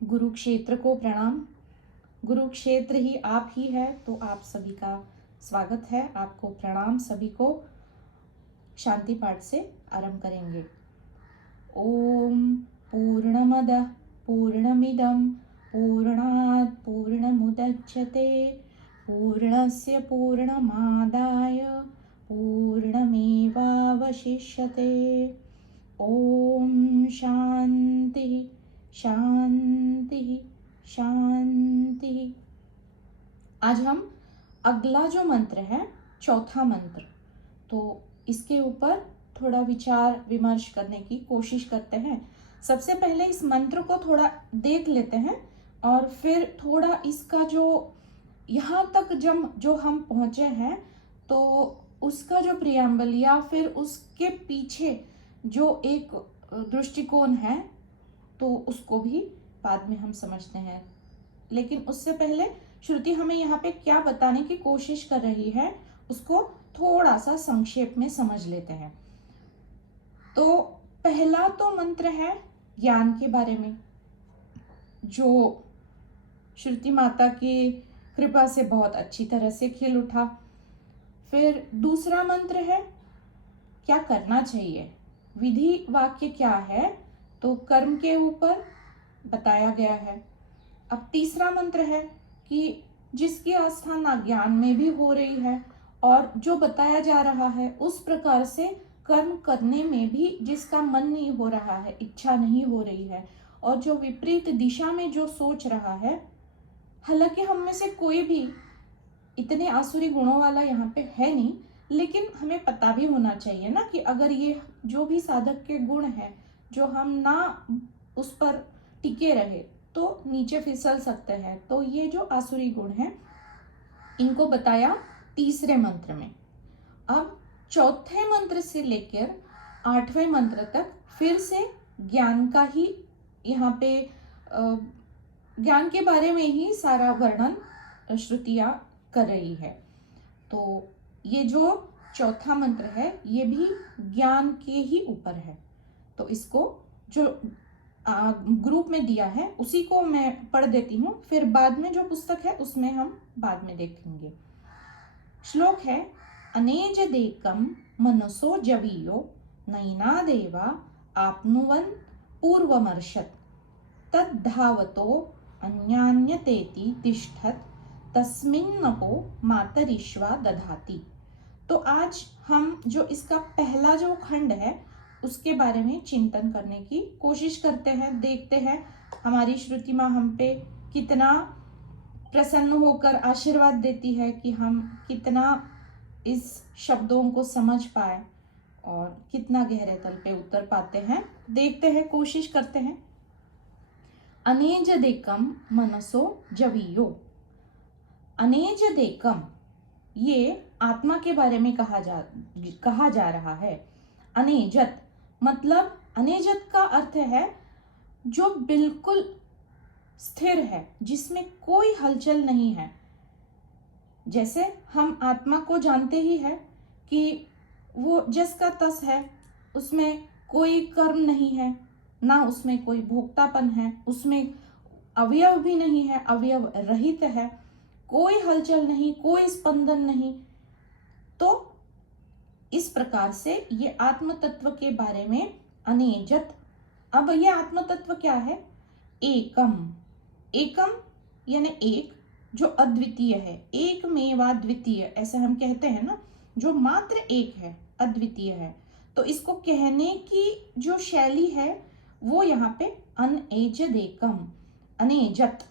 गुरुक्षेत्र को प्रणाम। गुरुक्षेत्र ही आप ही है, तो आप सभी का स्वागत है, आपको प्रणाम। सभी को शांति पाठ से आरंभ करेंगे। ओम पूर्णमदः पूर्णमिदं पूर्णात् पूर्णमुदच्यते पूर्णस्य पूर्णमादाय पूर्णमेवावशिष्यते। ओम शांति शांति शांति। आज हम अगला जो मंत्र है, चौथा मंत्र, तो इसके ऊपर थोड़ा विचार विमर्श करने की कोशिश करते हैं। सबसे पहले इस मंत्र को थोड़ा देख लेते हैं और फिर थोड़ा इसका जो यहाँ तक जो हम पहुंचे हैं, तो उसका जो प्रियम्बल या फिर उसके पीछे जो एक दृष्टिकोण है, तो उसको भी बाद में हम समझते हैं। लेकिन उससे पहले श्रुति हमें यहाँ पे क्या बताने की कोशिश कर रही है, उसको थोड़ा सा संक्षेप में समझ लेते हैं। तो पहला तो मंत्र है ज्ञान के बारे में, जो श्रुति माता की कृपा से बहुत अच्छी तरह से खिल उठा। फिर दूसरा मंत्र है क्या करना चाहिए, विधि वाक्य क्या है, तो कर्म के ऊपर बताया गया है। अब तीसरा मंत्र है कि जिसकी आस्था ना ज्ञान में भी हो रही है और जो बताया जा रहा है उस प्रकार से कर्म करने में भी जिसका मन नहीं हो रहा है, इच्छा नहीं हो रही है, और जो विपरीत दिशा में जो सोच रहा है, हालांकि हम में से कोई भी इतने आसुरी गुणों वाला यहाँ पे है नहीं, लेकिन हमें पता भी होना चाहिए ना कि अगर ये जो भी साधक के गुण है, जो हम ना उस पर टिके रहे तो नीचे फिसल सकते हैं। तो ये जो आसुरी गुण हैं, इनको बताया तीसरे मंत्र में। अब चौथे मंत्र से लेकर 8वें मंत्र तक फिर से ज्ञान का ही यहाँ पे ज्ञान के बारे में ही सारा वर्णन श्रुतियां कर रही है। तो ये जो चौथा मंत्र है, ये भी ज्ञान के ही ऊपर है। तो इसको जो ग्रुप में दिया है उसी को मैं पढ़ देती हूँ, फिर बाद में जो पुस्तक है उसमें हम बाद में देखेंगे। श्लोक है, अनेज देकम मनसो जवीयो नैनादेवा आपनुवन पूर्वमर्षत तद्धावतो अन्यान्यतेति तिष्ठत तस्मिन्नको मातरिश्वा दधाति। तो आज हम जो इसका पहला जो खंड है उसके बारे में चिंतन करने की कोशिश करते हैं, देखते हैं हमारी श्रुति माँ हम पे कितना प्रसन्न होकर आशीर्वाद देती है कि हम कितना इस शब्दों को समझ पाए और कितना गहरे तल पे उतर पाते हैं। देखते हैं, कोशिश करते हैं। अनेज देकम मनसो जवीयो। अनेज देकम, ये आत्मा के बारे में कहा जा रहा है। अनेजत मतलब, अनेजत का अर्थ है जो बिल्कुल स्थिर है, जिसमें कोई हलचल नहीं है। जैसे हम आत्मा को जानते ही है कि वो जस का तस है, उसमें कोई कर्म नहीं है, ना उसमें कोई भोक्तापन है, उसमें अवयव भी नहीं है, अवयव रहित है, कोई हलचल नहीं, कोई स्पंदन नहीं। तो इस प्रकार से ये आत्म तत्व के बारे में अनेजत। अब ये आत्म तत्व क्या है? एकम। एकम यानी एक, जो अद्वितीय है, एक मेवा द्वितीय, ऐसे हम कहते हैं ना, जो मात्र एक है, अद्वितीय है। तो इसको कहने की जो शैली है वो यहाँ पे अनेजद एकम, अनेजत।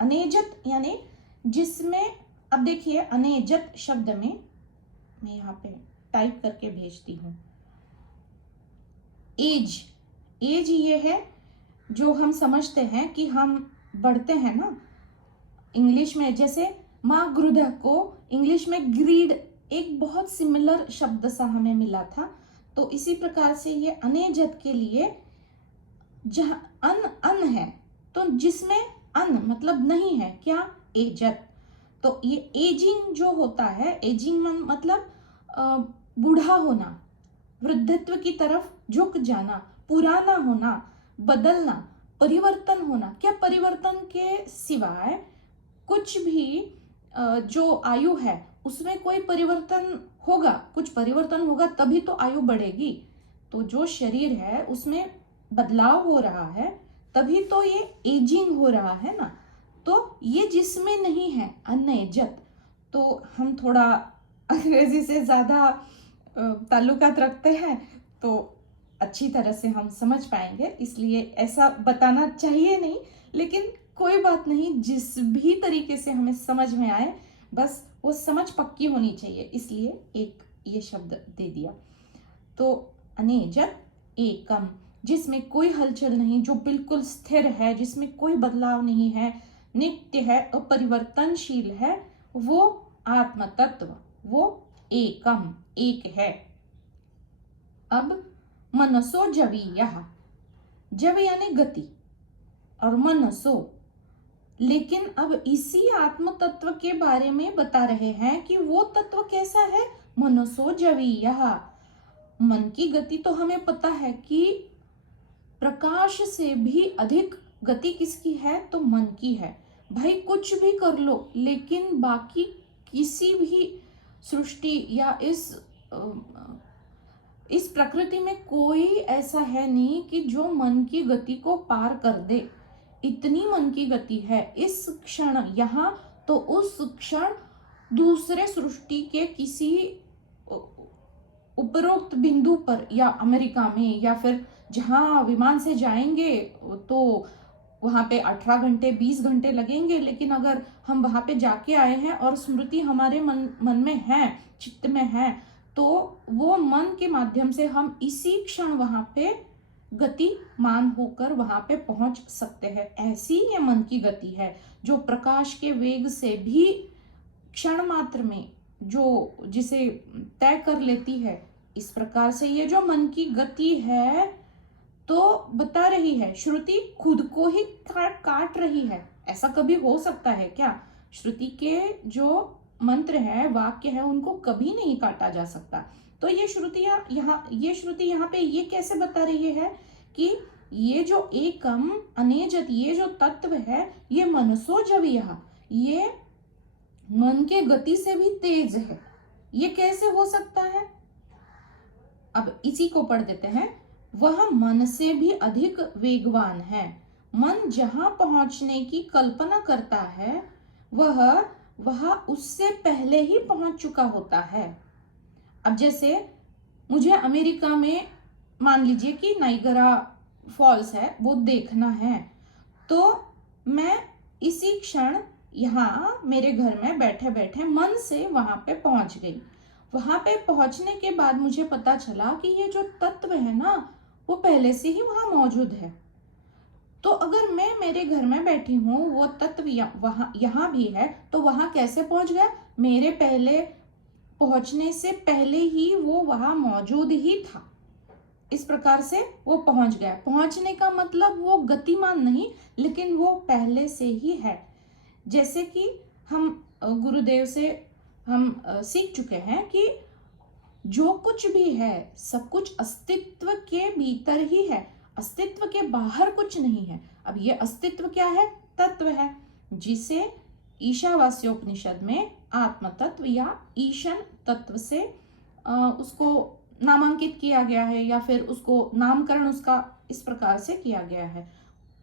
अनेजत यानी जिसमें, अब देखिए अनेजत शब्द में मैं यहाँ पे टाइप करके भेजती हूँ। एज, एज ये है जो हम समझते हैं कि हम बढ़ते हैं ना, इंग्लिश में जैसे माँ गृध को इंग्लिश में ग्रीड एक बहुत सिमिलर शब्द सा हमें मिला था। तो इसी प्रकार से ये अनेजत के लिए जहाँ अन है, तो जिसमें अन मतलब नहीं है, क्या? एजत। तो ये एजिंग जो होता है, एजिंग मतलब बूढ़ा होना, वृद्धत्व की तरफ झुक जाना, पुराना होना, बदलना, परिवर्तन होना, क्या परिवर्तन के सिवाय कुछ भी जो आयु है उसमें कोई परिवर्तन होगा, कुछ परिवर्तन होगा तभी तो आयु बढ़ेगी। तो जो शरीर है उसमें बदलाव हो रहा है तभी तो ये एजिंग हो रहा है ना। तो ये जिसमें नहीं है अनएजत, तो हम थोड़ा अंग्रेजी से ज्यादा ताल्लुकात रखते हैं तो अच्छी तरह से हम समझ पाएंगे, इसलिए ऐसा बताना चाहिए नहीं, लेकिन कोई बात नहीं, जिस भी तरीके से हमें समझ में आए बस वो समझ पक्की होनी चाहिए, इसलिए एक ये शब्द दे दिया। तो अनेजत एकम, जिसमें कोई हलचल नहीं, जो बिल्कुल स्थिर है, जिसमें कोई बदलाव नहीं है, नित्य है, अपरिवर्तनशील है, वो आत्म तत्व, वो एकम, एक है। अब मनसो जवीयः, जव यानी गति और मनसो, लेकिन अब इसी आत्म तत्व के बारे में बता रहे हैं कि वो तत्व कैसा है। मनसो जवीयः, मन की गति तो हमें पता है कि प्रकाश से भी अधिक गति किसकी है, तो मन की है। भाई कुछ भी कर लो, लेकिन बाकी किसी भी सृष्टि या इस प्रकृति में कोई ऐसा है नहीं कि जो मन की गति को पार कर दे। इतनी मन की गति है इस क्षण यहाँ, तो उस क्षण दूसरे सृष्टि के किसी उपरोक्त बिंदु पर, या अमेरिका में, या फिर जहाँ विमान से जाएंगे तो वहाँ पे 18 घंटे 20 घंटे लगेंगे, लेकिन अगर हम वहाँ पे जाके आए हैं और स्मृति हमारे मन में है, चित्त में है, तो वो मन के माध्यम से हम इसी क्षण वहाँ पे गतिमान होकर वहाँ पे पहुंच सकते हैं। ऐसी ये मन की गति है जो प्रकाश के वेग से भी क्षण मात्र में जो जिसे तय कर लेती है। इस प्रकार से ये जो मन की गति है तो बता रही है, श्रुति खुद को ही काट रही है। ऐसा कभी हो सकता है क्या? श्रुति के जो मंत्र है, वाक्य है, उनको कभी नहीं काटा जा सकता। तो ये श्रुति यहाँ पे ये कैसे बता रही है कि ये जो एकम अनेजत, ये जो तत्व है, ये मनसो जवीयः, ये मन के गति से भी तेज है। ये कैसे हो सकता है? अब इसी को पढ़ देते हैं। वह मन से भी अधिक वेगवान है। मन जहां पहुंचने की कल्पना करता है वह उससे पहले ही पहुंच चुका होता है। अब जैसे मुझे अमेरिका में मान लीजिए कि नाइगरा फॉल्स है, वो देखना है, तो मैं इसी क्षण यहाँ मेरे घर में बैठे बैठे मन से वहां पे पहुंच गई। वहां पे पहुंचने के बाद मुझे पता चला कि ये जो तत्व है ना, वो पहले से ही वहां मौजूद है। तो अगर मैं मेरे घर में बैठी हूँ, वो तत्व यहाँ भी है, तो वहां कैसे पहुंच गया? मेरे पहले पहुंचने से पहले ही वो वहां मौजूद ही था। इस प्रकार से वो पहुंच गया। पहुंचने का मतलब वो गतिमान नहीं, लेकिन वो पहले से ही है। जैसे कि हम गुरुदेव से हम सीख चुके हैं कि जो कुछ भी है सब कुछ अस्तित्व के भीतर ही है, अस्तित्व के बाहर कुछ नहीं है। अब ये अस्तित्व क्या है? तत्व है, जिसे ईशावास्योपनिषद में आत्म तत्व या ईशन तत्व से उसको नामांकित किया गया है, या फिर उसको नामकरण उसका इस प्रकार से किया गया है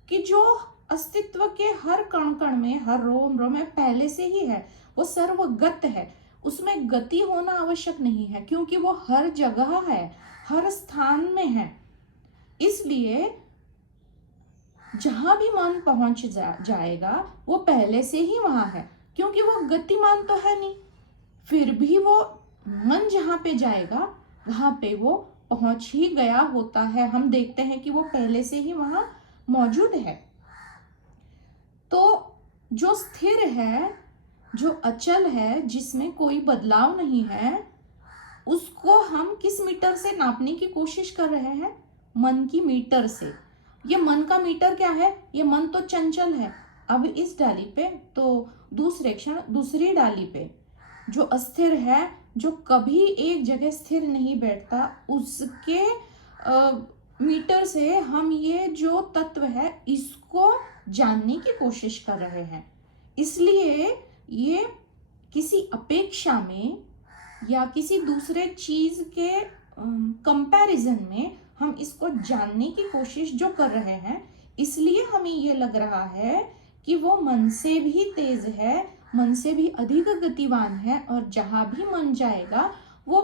कि जो अस्तित्व के हर कण कण में, हर रोम रोम में पहले से ही है, वो सर्वगत है। उसमें गति होना आवश्यक नहीं है, क्योंकि वो हर जगह है, हर स्थान में है। इसलिए जहां भी मन पहुंच जाएगा वो पहले से ही वहां है, क्योंकि वो गतिमान तो है नहीं। फिर भी वो मन जहां पे जाएगा वहां पे वो पहुंच ही गया होता है। हम देखते हैं कि वो पहले से ही वहां मौजूद है। तो जो स्थिर है, जो अचल है, जिसमें कोई बदलाव नहीं है, उसको हम किस मीटर से नापने की कोशिश कर रहे हैं? मन की मीटर से। ये मन का मीटर क्या है? ये मन तो चंचल है, अब इस डाली पे तो दूसरे क्षण दूसरी डाली पे। जो अस्थिर है, जो कभी एक जगह स्थिर नहीं बैठता, उसके मीटर से हम ये जो तत्व है इसको जानने की कोशिश कर रहे हैं। इसलिए ये किसी अपेक्षा में या किसी दूसरे चीज के कंपैरिजन में हम इसको जानने की कोशिश जो कर रहे हैं, इसलिए हमें ये लग रहा है कि वो मन से भी तेज है, मन से भी अधिक गतिवान है, और जहां भी मन जाएगा वो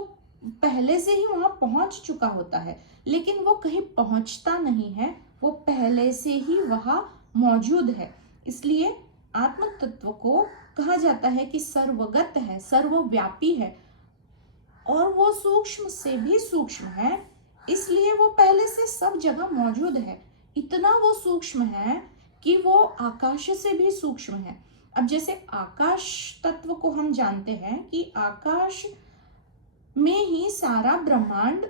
पहले से ही वहां पहुंच चुका होता है। लेकिन वो कहीं पहुंचता नहीं है, वो पहले से ही वहां मौजूद है। इसलिए आत्म तत्व को कहा जाता है कि सर्वगत है, सर्वव्यापी है, और वो सूक्ष्म से भी सूक्ष्म है, इसलिए वो पहले से सब जगह मौजूद है। इतना वो सूक्ष्म है कि वो आकाश से भी सूक्ष्म है। अब जैसे आकाश तत्व को हम जानते हैं कि आकाश में ही सारा ब्रह्मांड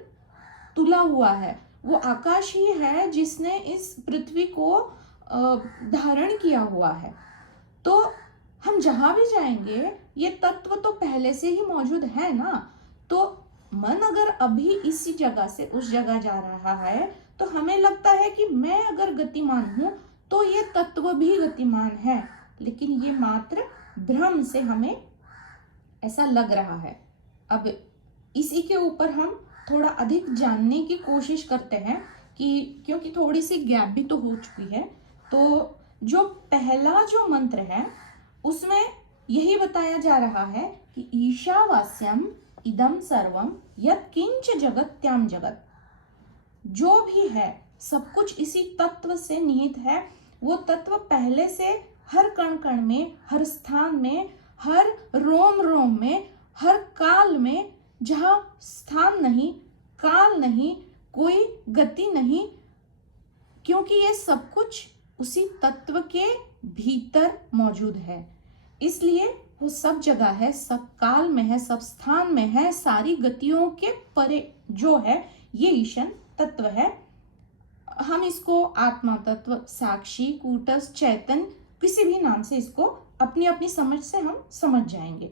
तुला हुआ है, वो आकाश ही है जिसने इस पृथ्वी को धारण किया हुआ है। तो हम जहां भी जाएंगे ये तत्व तो पहले से ही मौजूद है ना। तो मन अगर अभी इसी जगह से उस जगह जा रहा है तो हमें लगता है कि मैं अगर गतिमान हूं तो ये तत्व भी गतिमान है, लेकिन ये मात्र भ्रम से हमें ऐसा लग रहा है। अब इसी के ऊपर हम थोड़ा अधिक जानने की कोशिश करते हैं कि क्योंकि थोड़ी सी गैप भी तो हो चुकी है। तो जो पहला जो मंत्र है उसमें यही बताया जा रहा है कि ईशावास्यम इदम सर्वम यत् किंच जगत्याम जगत, जो भी है सब कुछ इसी तत्व से निहित है। वो तत्व पहले से हर कण कण में, हर स्थान में, हर रोम रोम में, हर काल में, जहां स्थान नहीं, काल नहीं, कोई गति नहीं, क्योंकि ये सब कुछ उसी तत्व के भीतर मौजूद है, इसलिए वो सब जगह है, सब काल में है, सब स्थान में है, सारी गतियों के परे जो है ये ईशन तत्व है। हम इसको आत्मा तत्व, साक्षी, कूटस्थ, चैतन, किसी भी नाम से इसको अपनी अपनी समझ से हम समझ जाएंगे।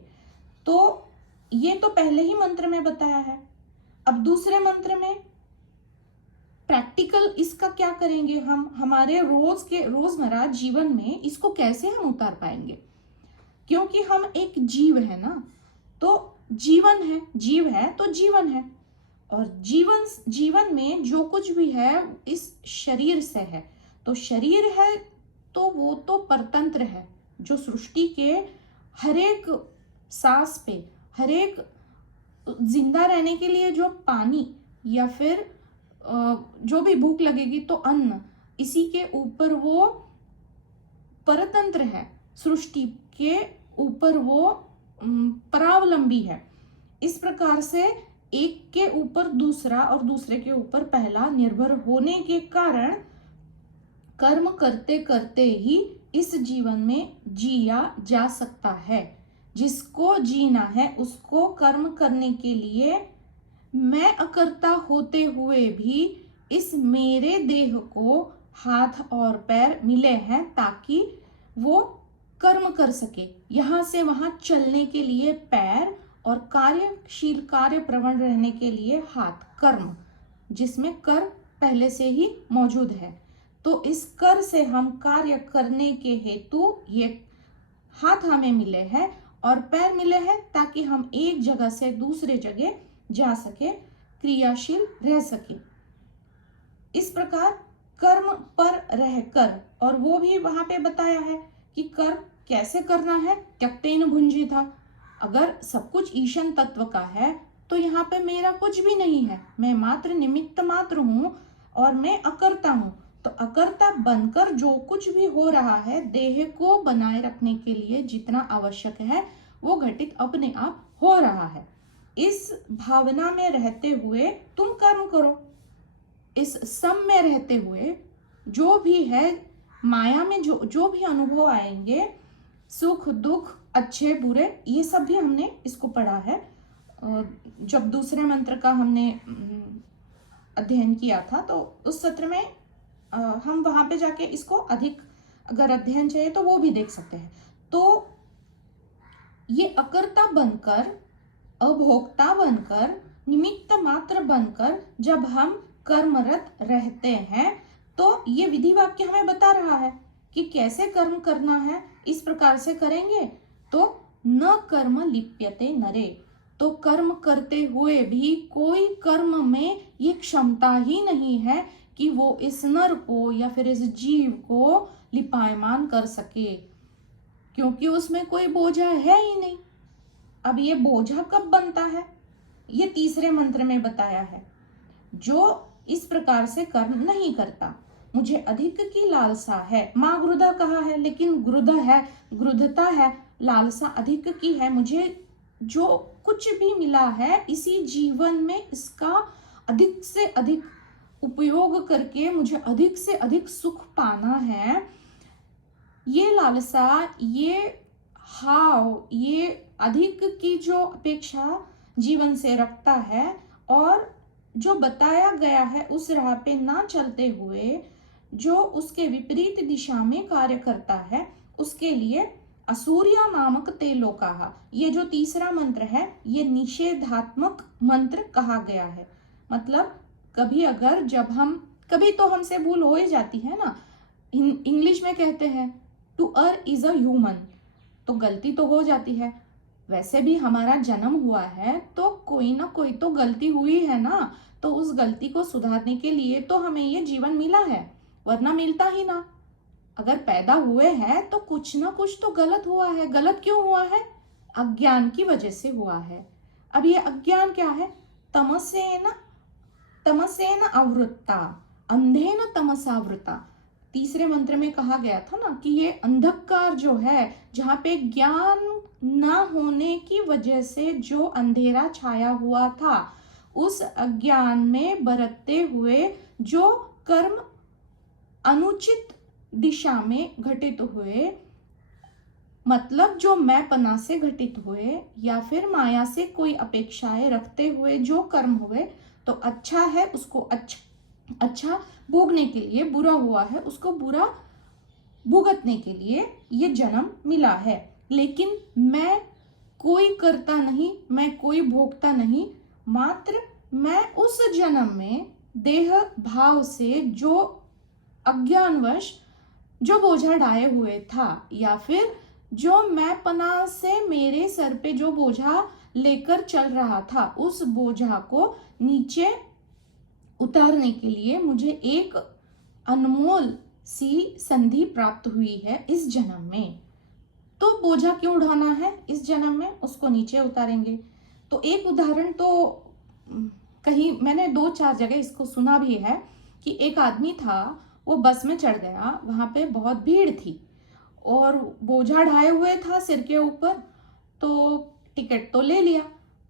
तो ये तो पहले ही मंत्र में बताया है। अब दूसरे मंत्र में प्रैक्टिकल इसका क्या करेंगे हम, हमारे रोजमर्रा जीवन में इसको कैसे हम उतार पाएंगे, क्योंकि हम एक जीव है ना, तो जीवन है, जीव है तो जीवन है, और जीवन में जो कुछ भी है इस शरीर से है। तो शरीर है तो वो तो परतंत्र है, जो सृष्टि के हरेक सांस पे, हरेक जिंदा रहने के लिए जो पानी या फिर जो भी भूख लगेगी तो अन्न, इसी के ऊपर वो परतंत्र है, सृष्टि के ऊपर वो परावलंबी है। इस प्रकार से एक के ऊपर दूसरा और दूसरे के ऊपर पहला निर्भर होने के कारण कर्म करते करते ही इस जीवन में जिया जा सकता है। जिसको जीना है उसको कर्म करने के लिए मैं अकर्ता होते हुए भी इस मेरे देह को हाथ और पैर मिले हैं ताकि वो कर्म कर सके। यहाँ से वहां चलने के लिए पैर और कार्यशील, कार्य प्रवण रहने के लिए हाथ, कर्म, जिसमें कर पहले से ही मौजूद है। तो इस कर से हम कार्य करने के हेतु ये हाथ हमें मिले हैं और पैर मिले हैं ताकि हम एक जगह से दूसरे जगह जा सके, क्रियाशील रह सके। इस प्रकार कर्म पर रहकर, और वो भी वहां पे बताया है कि कर्म कैसे करना है, त्यक्तेन भुंजी था। अगर सब कुछ ईशन तत्व का है तो यहाँ पे मेरा कुछ भी नहीं है, मैं मात्र निमित्त मात्र हूं और मैं अकर्ता हूं। तो अकर्ता बनकर जो कुछ भी हो रहा है देह को बनाए रखने के लिए जितना आवश्यक है वो घटित अपने आप हो रहा है। इस भावना में रहते हुए तुम कर्म करो, इस सम में रहते हुए जो भी है माया में जो भी अनुभव आएंगे, सुख दुख, अच्छे बुरे, ये सब भी हमने इसको पढ़ा है। जब दूसरे मंत्र का हमने अध्ययन किया था तो उस सत्र में हम वहां पे जाके इसको अधिक अगर अध्ययन चाहिए तो वो भी देख सकते हैं। तो ये अकर्ता बनकर, अभोक्ता बनकर, निमित्त मात्र बनकर जब हम कर्मरत रहते हैं। तो ये विधि वाक्य हमें बता रहा है कि कैसे कर्म करना है। इस प्रकार से करेंगे तो न कर्म लिप्यते नरे, तो कर्म करते हुए भी कोई कर्म में ये क्षमता ही नहीं है कि वो इस नर को या फिर इस जीव को लिपायमान कर सके, क्योंकि उसमें कोई बोझा है ही नहीं। अब ये बोझा कब बनता है, ये तीसरे मंत्र में बताया है। जो इस प्रकार से कर्म नहीं करता, मुझे अधिक की लालसा है, माँ ग्रुधा कहा है लेकिन ग्रुध है, ग्रुधता है, लालसा अधिक की है, मुझे जो कुछ भी मिला है इसी जीवन में इसका अधिक से अधिक उपयोग करके मुझे अधिक से अधिक सुख पाना है, ये लालसा, ये हाव, ये अधिक की जो अपेक्षा जीवन से रखता है और जो बताया गया है उस राह पे ना चलते हुए जो उसके विपरीत दिशा में कार्य करता है, उसके लिए असूर्या नामक ते लोकाहा, ये जो तीसरा मंत्र है ये निषेधात्मक मंत्र कहा गया है। मतलब कभी अगर जब हम, कभी तो हमसे भूल हो ही जाती है ना, इंग्लिश में कहते हैं to err is a human, तो गलती तो हो जाती है। वैसे भी हमारा जन्म हुआ है तो कोई ना कोई तो गलती हुई है ना, तो उस गलती को सुधारने के लिए तो हमें ये जीवन मिला है, वरना मिलता ही ना। अगर पैदा हुए हैं तो कुछ ना कुछ तो गलत हुआ है। गलत क्यों हुआ है? अज्ञान की वजह से हुआ है। अब ये अज्ञान क्या है? तमसेन आवृत्ता, अंधेन तमसावृता। तीसरे मंत्र में कहा गया था ना कि ये अंधकार जो है, जहाँ पे ज्ञान ना होने की वजह से जो अंधेरा छाया हुआ था, उस अज्ञान में बरतते हुए जो कर्म अनुचित दिशा में घटित हुए, मतलब जो मैंपना से घटित हुए या फिर माया से कोई अपेक्षाएं रखते हुए जो कर्म हुए, तो अच्छा है उसको अच्छा भोगने के लिए, बुरा हुआ है उसको बुरा भुगतने के लिए ये जन्म मिला है। लेकिन मैं कोई करता नहीं, मैं कोई भोगता नहीं, मात्र मैं उस जन्म में देह भाव से जो अज्ञानवश जो बोझा ढाए हुए था या फिर जो मैंपना से मेरे सर पे जो बोझा लेकर चल रहा था, उस बोझा को नीचे उतारने के लिए मुझे एक अनमोल सी संधि प्राप्त हुई है इस जन्म में। तो बोझा क्यों उठाना है इस जन्म में, उसको नीचे उतारेंगे। तो एक उदाहरण तो कहीं मैंने 2-4 जगह इसको सुना भी है कि एक आदमी था, वो बस में चढ़ गया, वहां पे बहुत भीड़ थी और बोझा ढाए हुए था सिर के ऊपर, तो टिकट तो ले लिया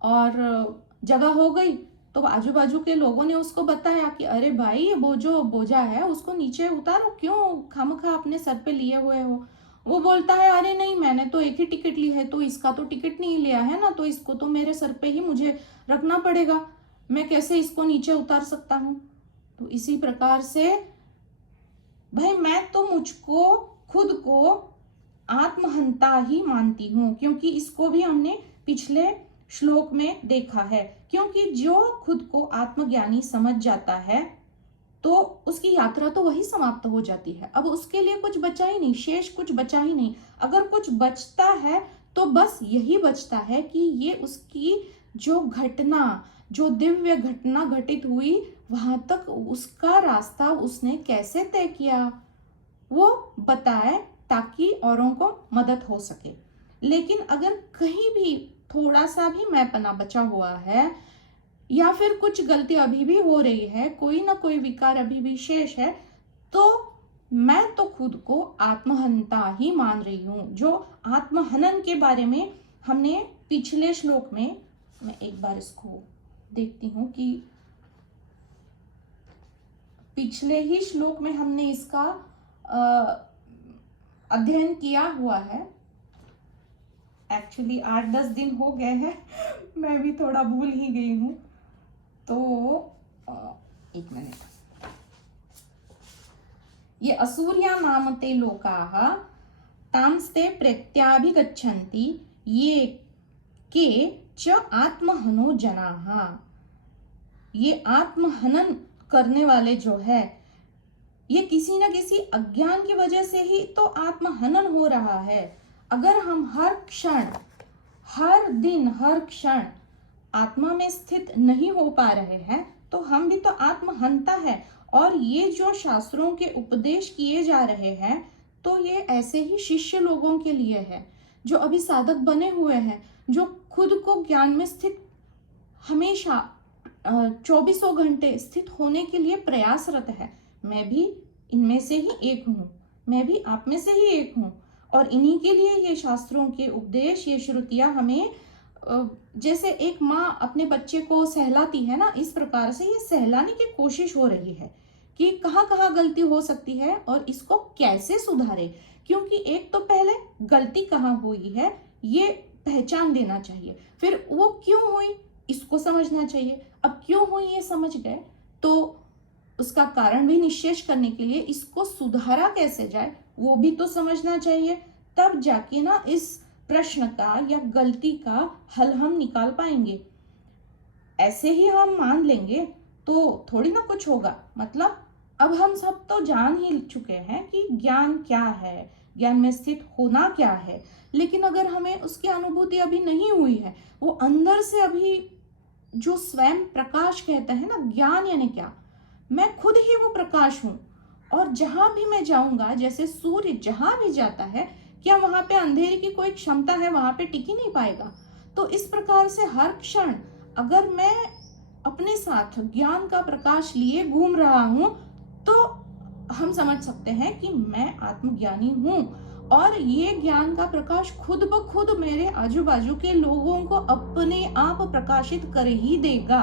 और जगह हो गई। तो आजू बाजू के लोगों ने उसको बताया कि अरे भाई वो जो बोझा है उसको नीचे उतारो, क्यों खामखा अपने सर पे लिए हुए हो। वो बोलता है अरे नहीं, मैंने तो एक ही टिकट ली है, तो इसका तो टिकट नहीं लिया है ना, तो इसको तो मेरे सर पे ही मुझे रखना पड़ेगा, मैं कैसे इसको नीचे उतार सकता हूँ। तो इसी प्रकार से भाई मैं तो मुझको खुद को आत्महंता ही मानती हूँ, क्योंकि इसको भी हमने पिछले श्लोक में देखा है। क्योंकि जो खुद को आत्मज्ञानी समझ जाता है तो उसकी यात्रा तो वही समाप्त हो जाती है। अब उसके लिए कुछ बचा ही नहीं, शेष कुछ बचा ही नहीं। अगर कुछ बचता है तो बस यही बचता है कि ये उसकी जो घटना, जो दिव्य घटना घटित हुई, वहां तक उसका रास्ता उसने कैसे तय किया वो बताए, ताकि औरों को मदद हो सके। लेकिन अगर कहीं भी थोड़ा सा भी मैंपना बचा हुआ है या फिर कुछ गलती अभी भी हो रही है, कोई ना कोई विकार अभी भी शेष है, तो मैं तो खुद को आत्महंता ही मान रही हूं। जो आत्महनन के बारे में हमने पिछले श्लोक में, मैं एक बार इसको देखती हूं कि पिछले ही श्लोक में हमने इसका अध्ययन किया हुआ है। एक्चुअली 8-10 दिन हो गए हैं, मैं भी थोड़ा भूल ही गई हूँ। तो एक मिनट, ये असूर्या नामते लोकाः तांस्ते प्रत्याभिगच्छन्ति ये के च आत्महनो जनाः। ये आत्महनन करने वाले जो है, ये किसी न किसी अज्ञान की वजह से ही तो आत्महनन हो रहा है। अगर हम हर क्षण, हर दिन, हर क्षण आत्मा में स्थित नहीं हो पा रहे हैं तो हम भी तो आत्महंता है। और ये जो शास्त्रों के उपदेश किए जा रहे हैं तो ये ऐसे ही शिष्य लोगों के लिए है जो अभी साधक बने हुए हैं, जो खुद को ज्ञान में स्थित हमेशा 24 घंटे स्थित होने के लिए प्रयासरत है। मैं भी इनमें से ही एक हूँ, मैं भी आप में से ही एक हूँ। और इन्हीं के लिए ये शास्त्रों के उपदेश, ये श्रुतियाँ हमें जैसे एक माँ अपने बच्चे को सहलाती है ना, इस प्रकार से ये सहलाने की कोशिश हो रही है कि कहाँ कहाँ गलती हो सकती है और इसको कैसे सुधारे। क्योंकि एक तो पहले गलती कहाँ हुई है ये पहचान लेना चाहिए, फिर वो क्यों हुई इसको समझना चाहिए। अब क्यों हुई ये समझ गए तो उसका कारण भी निश्चय करने के लिए इसको सुधारा कैसे जाए वो भी तो समझना चाहिए। तब जाके ना इस प्रश्न का या गलती का हल हम निकाल पाएंगे। ऐसे ही हम मान लेंगे तो थोड़ी ना कुछ होगा। मतलब अब हम सब तो जान ही चुके हैं कि ज्ञान क्या है, ज्ञान में स्थित होना क्या है, लेकिन अगर हमें उसकी अनुभूति अभी नहीं हुई है, वो अंदर से अभी जो स्वयं प्रकाश कहता है ना, ज्ञान यानी क्या, मैं खुद ही वो प्रकाश हूं। और जहां भी मैं जाऊंगा, जैसे सूर्य जहां भी जाता है, क्या वहां पे अंधेरे की कोई क्षमता है, वहां पे टिक ही नहीं पाएगा। तो इस प्रकार से हर क्षण अगर मैं अपने साथ ज्ञान का प्रकाश लिए घूम रहा हूं तो हम समझ सकते हैं कि मैं आत्मज्ञानी हूं। और ये ज्ञान का प्रकाश खुद ब खुद मेरे आजू बाजू के लोगों को अपने आप प्रकाशित कर ही देगा।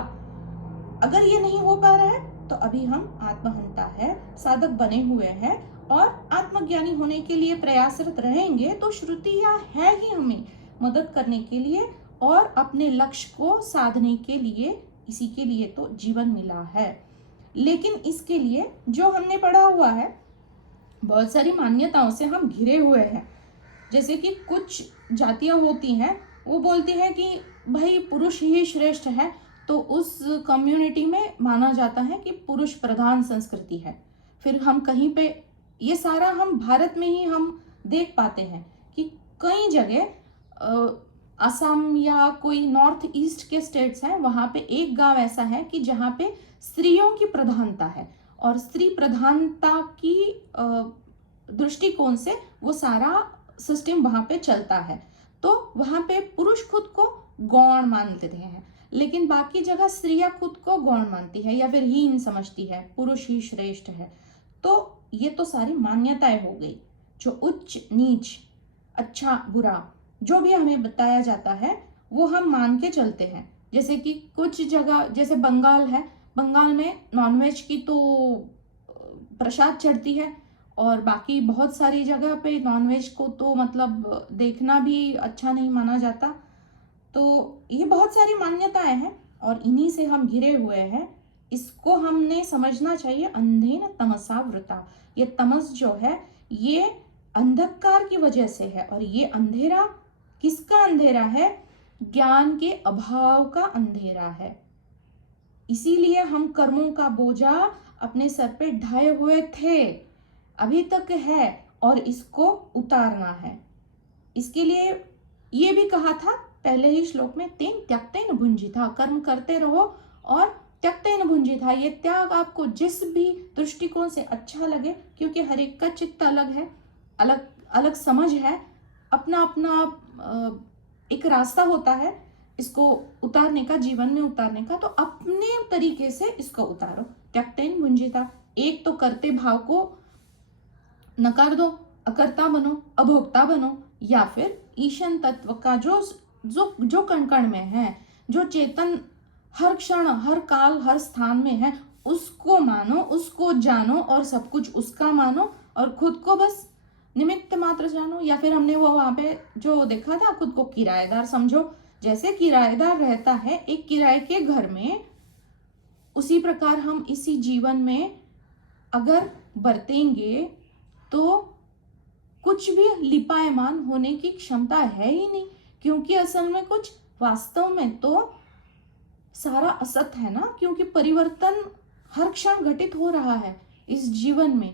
अगर ये नहीं हो पा रहा है तो अभी हम आत्महंता है, साधक बने हुए हैं और आत्मज्ञानी होने के लिए प्रयासरत रहेंगे तो श्रुतियां है ही हमें मदद करने के लिए और अपने लक्ष्य को साधने के लिए। इसी के लिए तो जीवन मिला है। लेकिन इसके लिए जो हमने पढ़ा हुआ है, बहुत सारी मान्यताओं से हम घिरे हुए हैं। जैसे कि कुछ जातियां होती हैं, वो बोलती हैं कि भाई पुरुष ही श्रेष्ठ है, तो उस कम्युनिटी में माना जाता है कि पुरुष प्रधान संस्कृति है। फिर हम कहीं पे, ये सारा हम भारत में ही हम देख पाते हैं कि कई जगह असम या कोई नॉर्थ ईस्ट के स्टेट्स हैं, वहाँ पे एक गांव ऐसा है कि जहाँ पे स्त्रियों की प्रधानता है और स्त्री प्रधानता की दृष्टिकोण से वो सारा सिस्टम वहाँ पे चलता है। तो वहाँ पे पुरुष खुद को गौण मानते हैं, लेकिन बाकी जगह स्त्रियां खुद को गौण मानती है या फिर हीन समझती है, पुरुष ही श्रेष्ठ है। तो ये तो सारी मान्यताएं हो गई, जो उच्च नीच, अच्छा बुरा जो भी हमें बताया जाता है वो हम मान के चलते हैं। जैसे कि कुछ जगह, जैसे बंगाल है, बंगाल में नॉनवेज की तो प्रसाद चढ़ती है और बाकी बहुत सारी जगह पे नॉनवेज को तो मतलब देखना भी अच्छा नहीं माना जाता। तो ये बहुत सारी मान्यताएं हैं और इन्हीं से हम घिरे हुए हैं। इसको हमने समझना चाहिए अंधेन तमसा वृता। ये तमस जो है ये अंधकार की वजह से है और ये अंधेरा किसका अंधेरा है? ज्ञान के अभाव का अंधेरा है। इसीलिए हम कर्मों का बोझा अपने सर पे ढाए हुए थे, अभी तक है और इसको उतारना है। इसके लिए ये भी कहा था पहले ही श्लोक में, तेन त्यक्तेन भुंजिता, कर्म करते रहो और त्यक्तेन भुंजिता। ये त्याग आपको जिस भी दृष्टिकोण से अच्छा लगे, क्योंकि हर एक का चित्त अलग है, अलग अलग समझ है, अपना अपना एक रास्ता होता है इसको उतारने का, जीवन में उतारने का। तो अपने तरीके से इसको उतारो। त्यक्तेन भुंजिता, एक तो करते भाव को नकार दो, अकर्ता बनो, अभोक्ता बनो, या फिर ईशन तत्व का जो जो जो कण कण में है, जो चेतन हर क्षण, हर काल, हर स्थान में है, उसको मानो, उसको जानो और सब कुछ उसका मानो और खुद को बस निमित्त मात्र जानो। या फिर हमने वो वहां पे जो देखा था, खुद को किराएदार समझो। जैसे किराएदार रहता है एक किराए के घर में, उसी प्रकार हम इसी जीवन में अगर बरतेंगे तो कुछ भी लिपायमान होने की क्षमता है ही नहीं। क्योंकि असल में कुछ वास्तव में तो सारा असत है ना, क्योंकि परिवर्तन हर क्षण घटित हो रहा है इस जीवन में।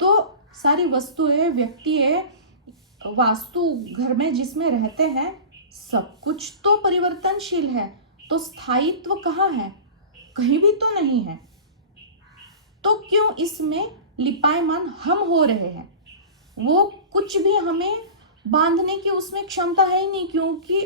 तो सारी वस्तुएं, व्यक्ति, वास्तु, घर में जिसमें रहते हैं, सब कुछ तो परिवर्तनशील है। तो स्थायित्व कहाँ है? कहीं भी तो नहीं है। तो क्यों इसमें लिपायमान हम हो रहे हैं? वो कुछ भी हमें बांधने की उसमें क्षमता है ही नहीं, क्योंकि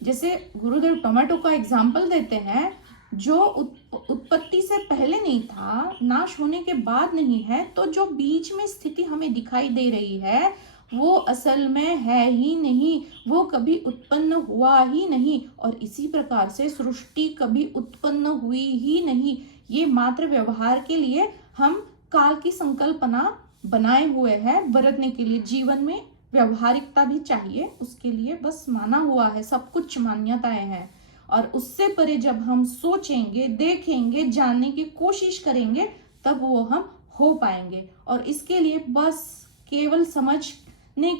जैसे गुरुदेव टोमेटो का एग्जाम्पल देते हैं, जो उत्पत्ति से पहले नहीं था, नाश होने के बाद नहीं है, तो जो बीच में स्थिति हमें दिखाई दे रही है वो असल में है ही नहीं, वो कभी उत्पन्न हुआ ही नहीं। और इसी प्रकार से सृष्टि कभी उत्पन्न हुई ही नहीं। ये मात्र व्यवहार के लिए हम काल की संकल्पना बनाए हुए हैं बरतने के लिए। जीवन में व्यवहारिकता भी चाहिए, उसके लिए बस माना हुआ है, सब कुछ मान्यताएं हैं। और उससे परे जब हम सोचेंगे, देखेंगे, जानने की कोशिश करेंगे, तब वो हम हो पाएंगे। और इसके लिए बस केवल समझने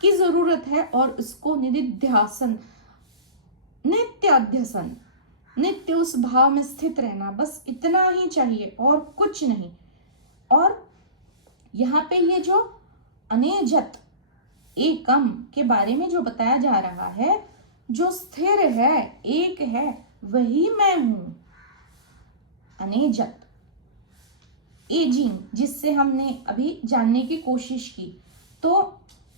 की जरूरत है और इसको निधिध्यासन, नित्य अध्यसन, नित्य उस भाव में स्थित रहना, बस इतना ही चाहिए और कुछ नहीं। और यहाँ पे ये जो अनेजत, एकम के बारे में जो बताया जा रहा है, जो स्थिर है, एक है, वही मैं हूं। अनेजत, एजिंग, जिससे हमने अभी जानने की कोशिश की। तो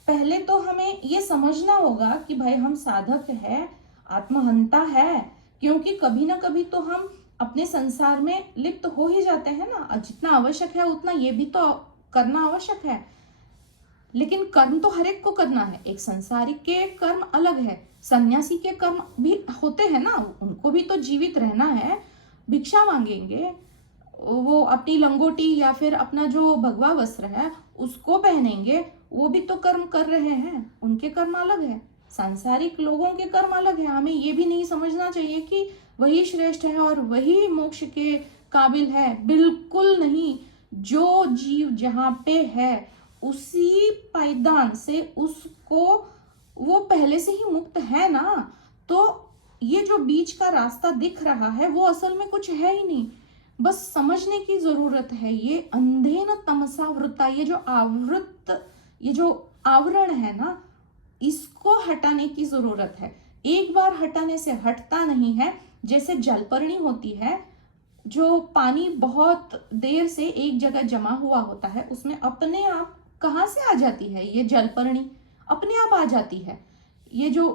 पहले तो हमें ये समझना होगा कि भाई हम साधक है, आत्महंता है, क्योंकि कभी ना कभी तो हम अपने संसार में लिप्त हो ही जाते हैं ना। जितना आवश्यक है उतना ये भी तो करना आवश्यक है। लेकिन कर्म तो हर एक को करना है। एक संसारिक के कर्म अलग है, सन्यासी के कर्म भी होते हैं ना, उनको भी तो जीवित रहना है। भिक्षा मांगेंगे, वो अपनी लंगोटी या फिर अपना जो भगवा वस्त्र है उसको पहनेंगे, वो भी तो कर्म कर रहे हैं, उनके कर्म अलग है। सांसारिक लोगों के कर्म अलग है। हमें ये भी नहीं समझना चाहिए कि वही श्रेष्ठ है और वही मोक्ष के काबिल है, बिल्कुल नहीं। जो जीव जहाँ पे है उसी पायदान से उसको, वो पहले से ही मुक्त है ना। तो ये जो बीच का रास्ता दिख रहा है वो असल में कुछ है ही नहीं, बस समझने की जरूरत है। ये अंधेन तमसा वृत्ता, ये जो आवृत, ये जो आवरण है ना, इसको हटाने की जरूरत है। एक बार हटाने से हटता नहीं है। जैसे जलपर्णी होती है, जो पानी बहुत देर से एक जगह जमा हुआ होता है, उसमें अपने आप कहाँ से आ जाती है ये जलपर्णी? अपने आप आ जाती है। ये जो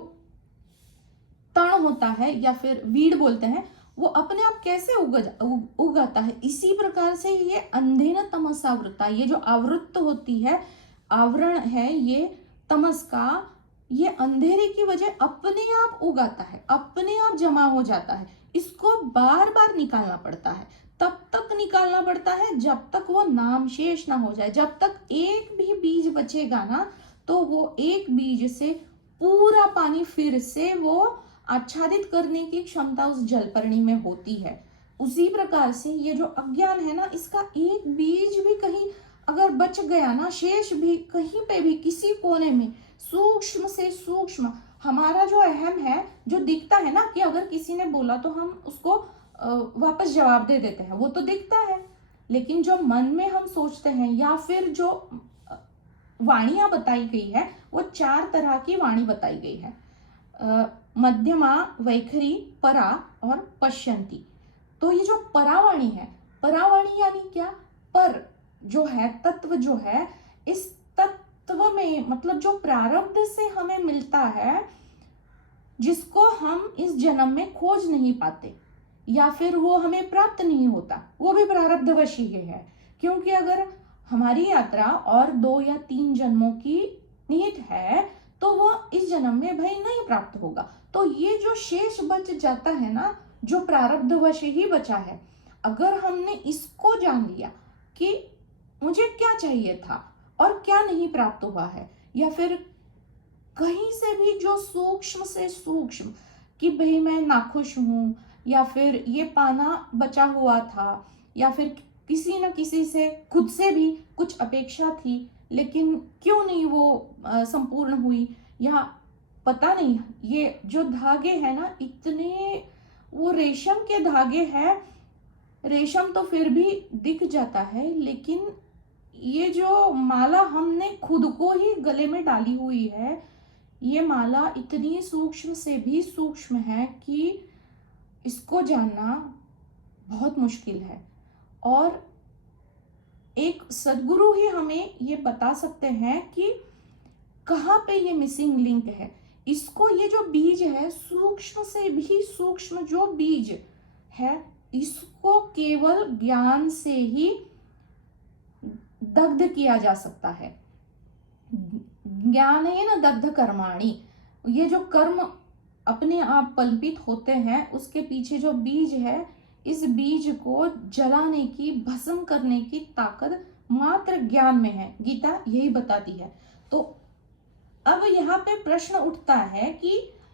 तण होता है या फिर वीड बोलते हैं, वो अपने आप कैसे उगाता है? इसी प्रकार से ये अंधेन तमसावृता, ये जो आवृत्त होती है, आवरण है ये तमस का, ये अंधेरे की वजह अपने आप उगाता है, अपने आप जमा हो जाता है। इसको बार बार निकालना पड़ता है। तब तक निकालना पड़ता है जब तक वो नाम शेष ना हो जाए। जब तक एक भी बीज बचेगा ना, तो वो एक बीज से पूरा पानी फिर से वो आच्छादित करने की क्षमता उस जलपर्णी में होती है। उसी प्रकार से ये जो अज्ञान है ना, इसका एक बीज भी कहीं अगर बच गया ना, शेष भी कहीं पे भी किसी कोने में, सूक्ष्म से सूक्ष्म, हमारा जो अहम है, जो दिखता है ना, कि अगर किसी ने बोला तो हम उसको वापस जवाब दे देते हैं, वो तो दिखता है। लेकिन जो मन में हम सोचते हैं या फिर जो वाणियां बताई गई है, वो 4 तरह की वाणी बताई गई है, मध्यमा, वैखरी, परा और पश्यंती। तो ये जो परावाणी है, परावाणी यानी क्या? पर जो है, तत्व जो है, इस तत्व में मतलब जो प्रारब्ध से हमें मिलता है, जिसको हम इस जन्म में खोज नहीं पाते या फिर वो हमें प्राप्त नहीं होता, वो भी प्रारब्धवश ही है। क्योंकि अगर हमारी यात्रा और 2 या 3 जन्मों की निहित है, तो वो इस जन्म में भाई नहीं प्राप्त होगा। तो ये जो शेष बच जाता है ना, जो प्रारब्धवश ही बचा है, अगर हमने इसको जान लिया कि मुझे क्या चाहिए था और क्या नहीं प्राप्त हुआ है, या फिर कहीं से भी जो सूक्ष्म से सूक्ष्म, कि भाई मैं नाखुश हूं, या फिर ये पाना बचा हुआ था, या फिर किसी न किसी से, खुद से भी कुछ अपेक्षा थी, लेकिन क्यों नहीं वो संपूर्ण हुई, या पता नहीं, ये जो धागे हैं ना, इतने वो रेशम के धागे हैं रेशम तो फिर भी दिख जाता है, लेकिन ये जो माला हमने खुद को ही गले में डाली हुई है, ये माला इतनी सूक्ष्म से भी सूक्ष्म है कि इसको जानना बहुत मुश्किल है। और एक सद्गुरु ही हमें ये बता सकते हैं कि कहाँ पे ये मिसिंग लिंक है। इसको, ये जो बीज है, सूक्ष्म से भी सूक्ष्म जो बीज है, इसको केवल ज्ञान से ही दग्ध किया जा सकता है। ज्ञानेन दग्ध कर्माणि, ये जो कर्म अपने आप कल्पित होते हैं, उसके पीछे जो बीज है, इस बीज को जलाने की, भस्म करने की ताकत मात्र ज्ञान में है। गीता यही बताती है। तो अब यहाँ पे प्रश्न उठता है कि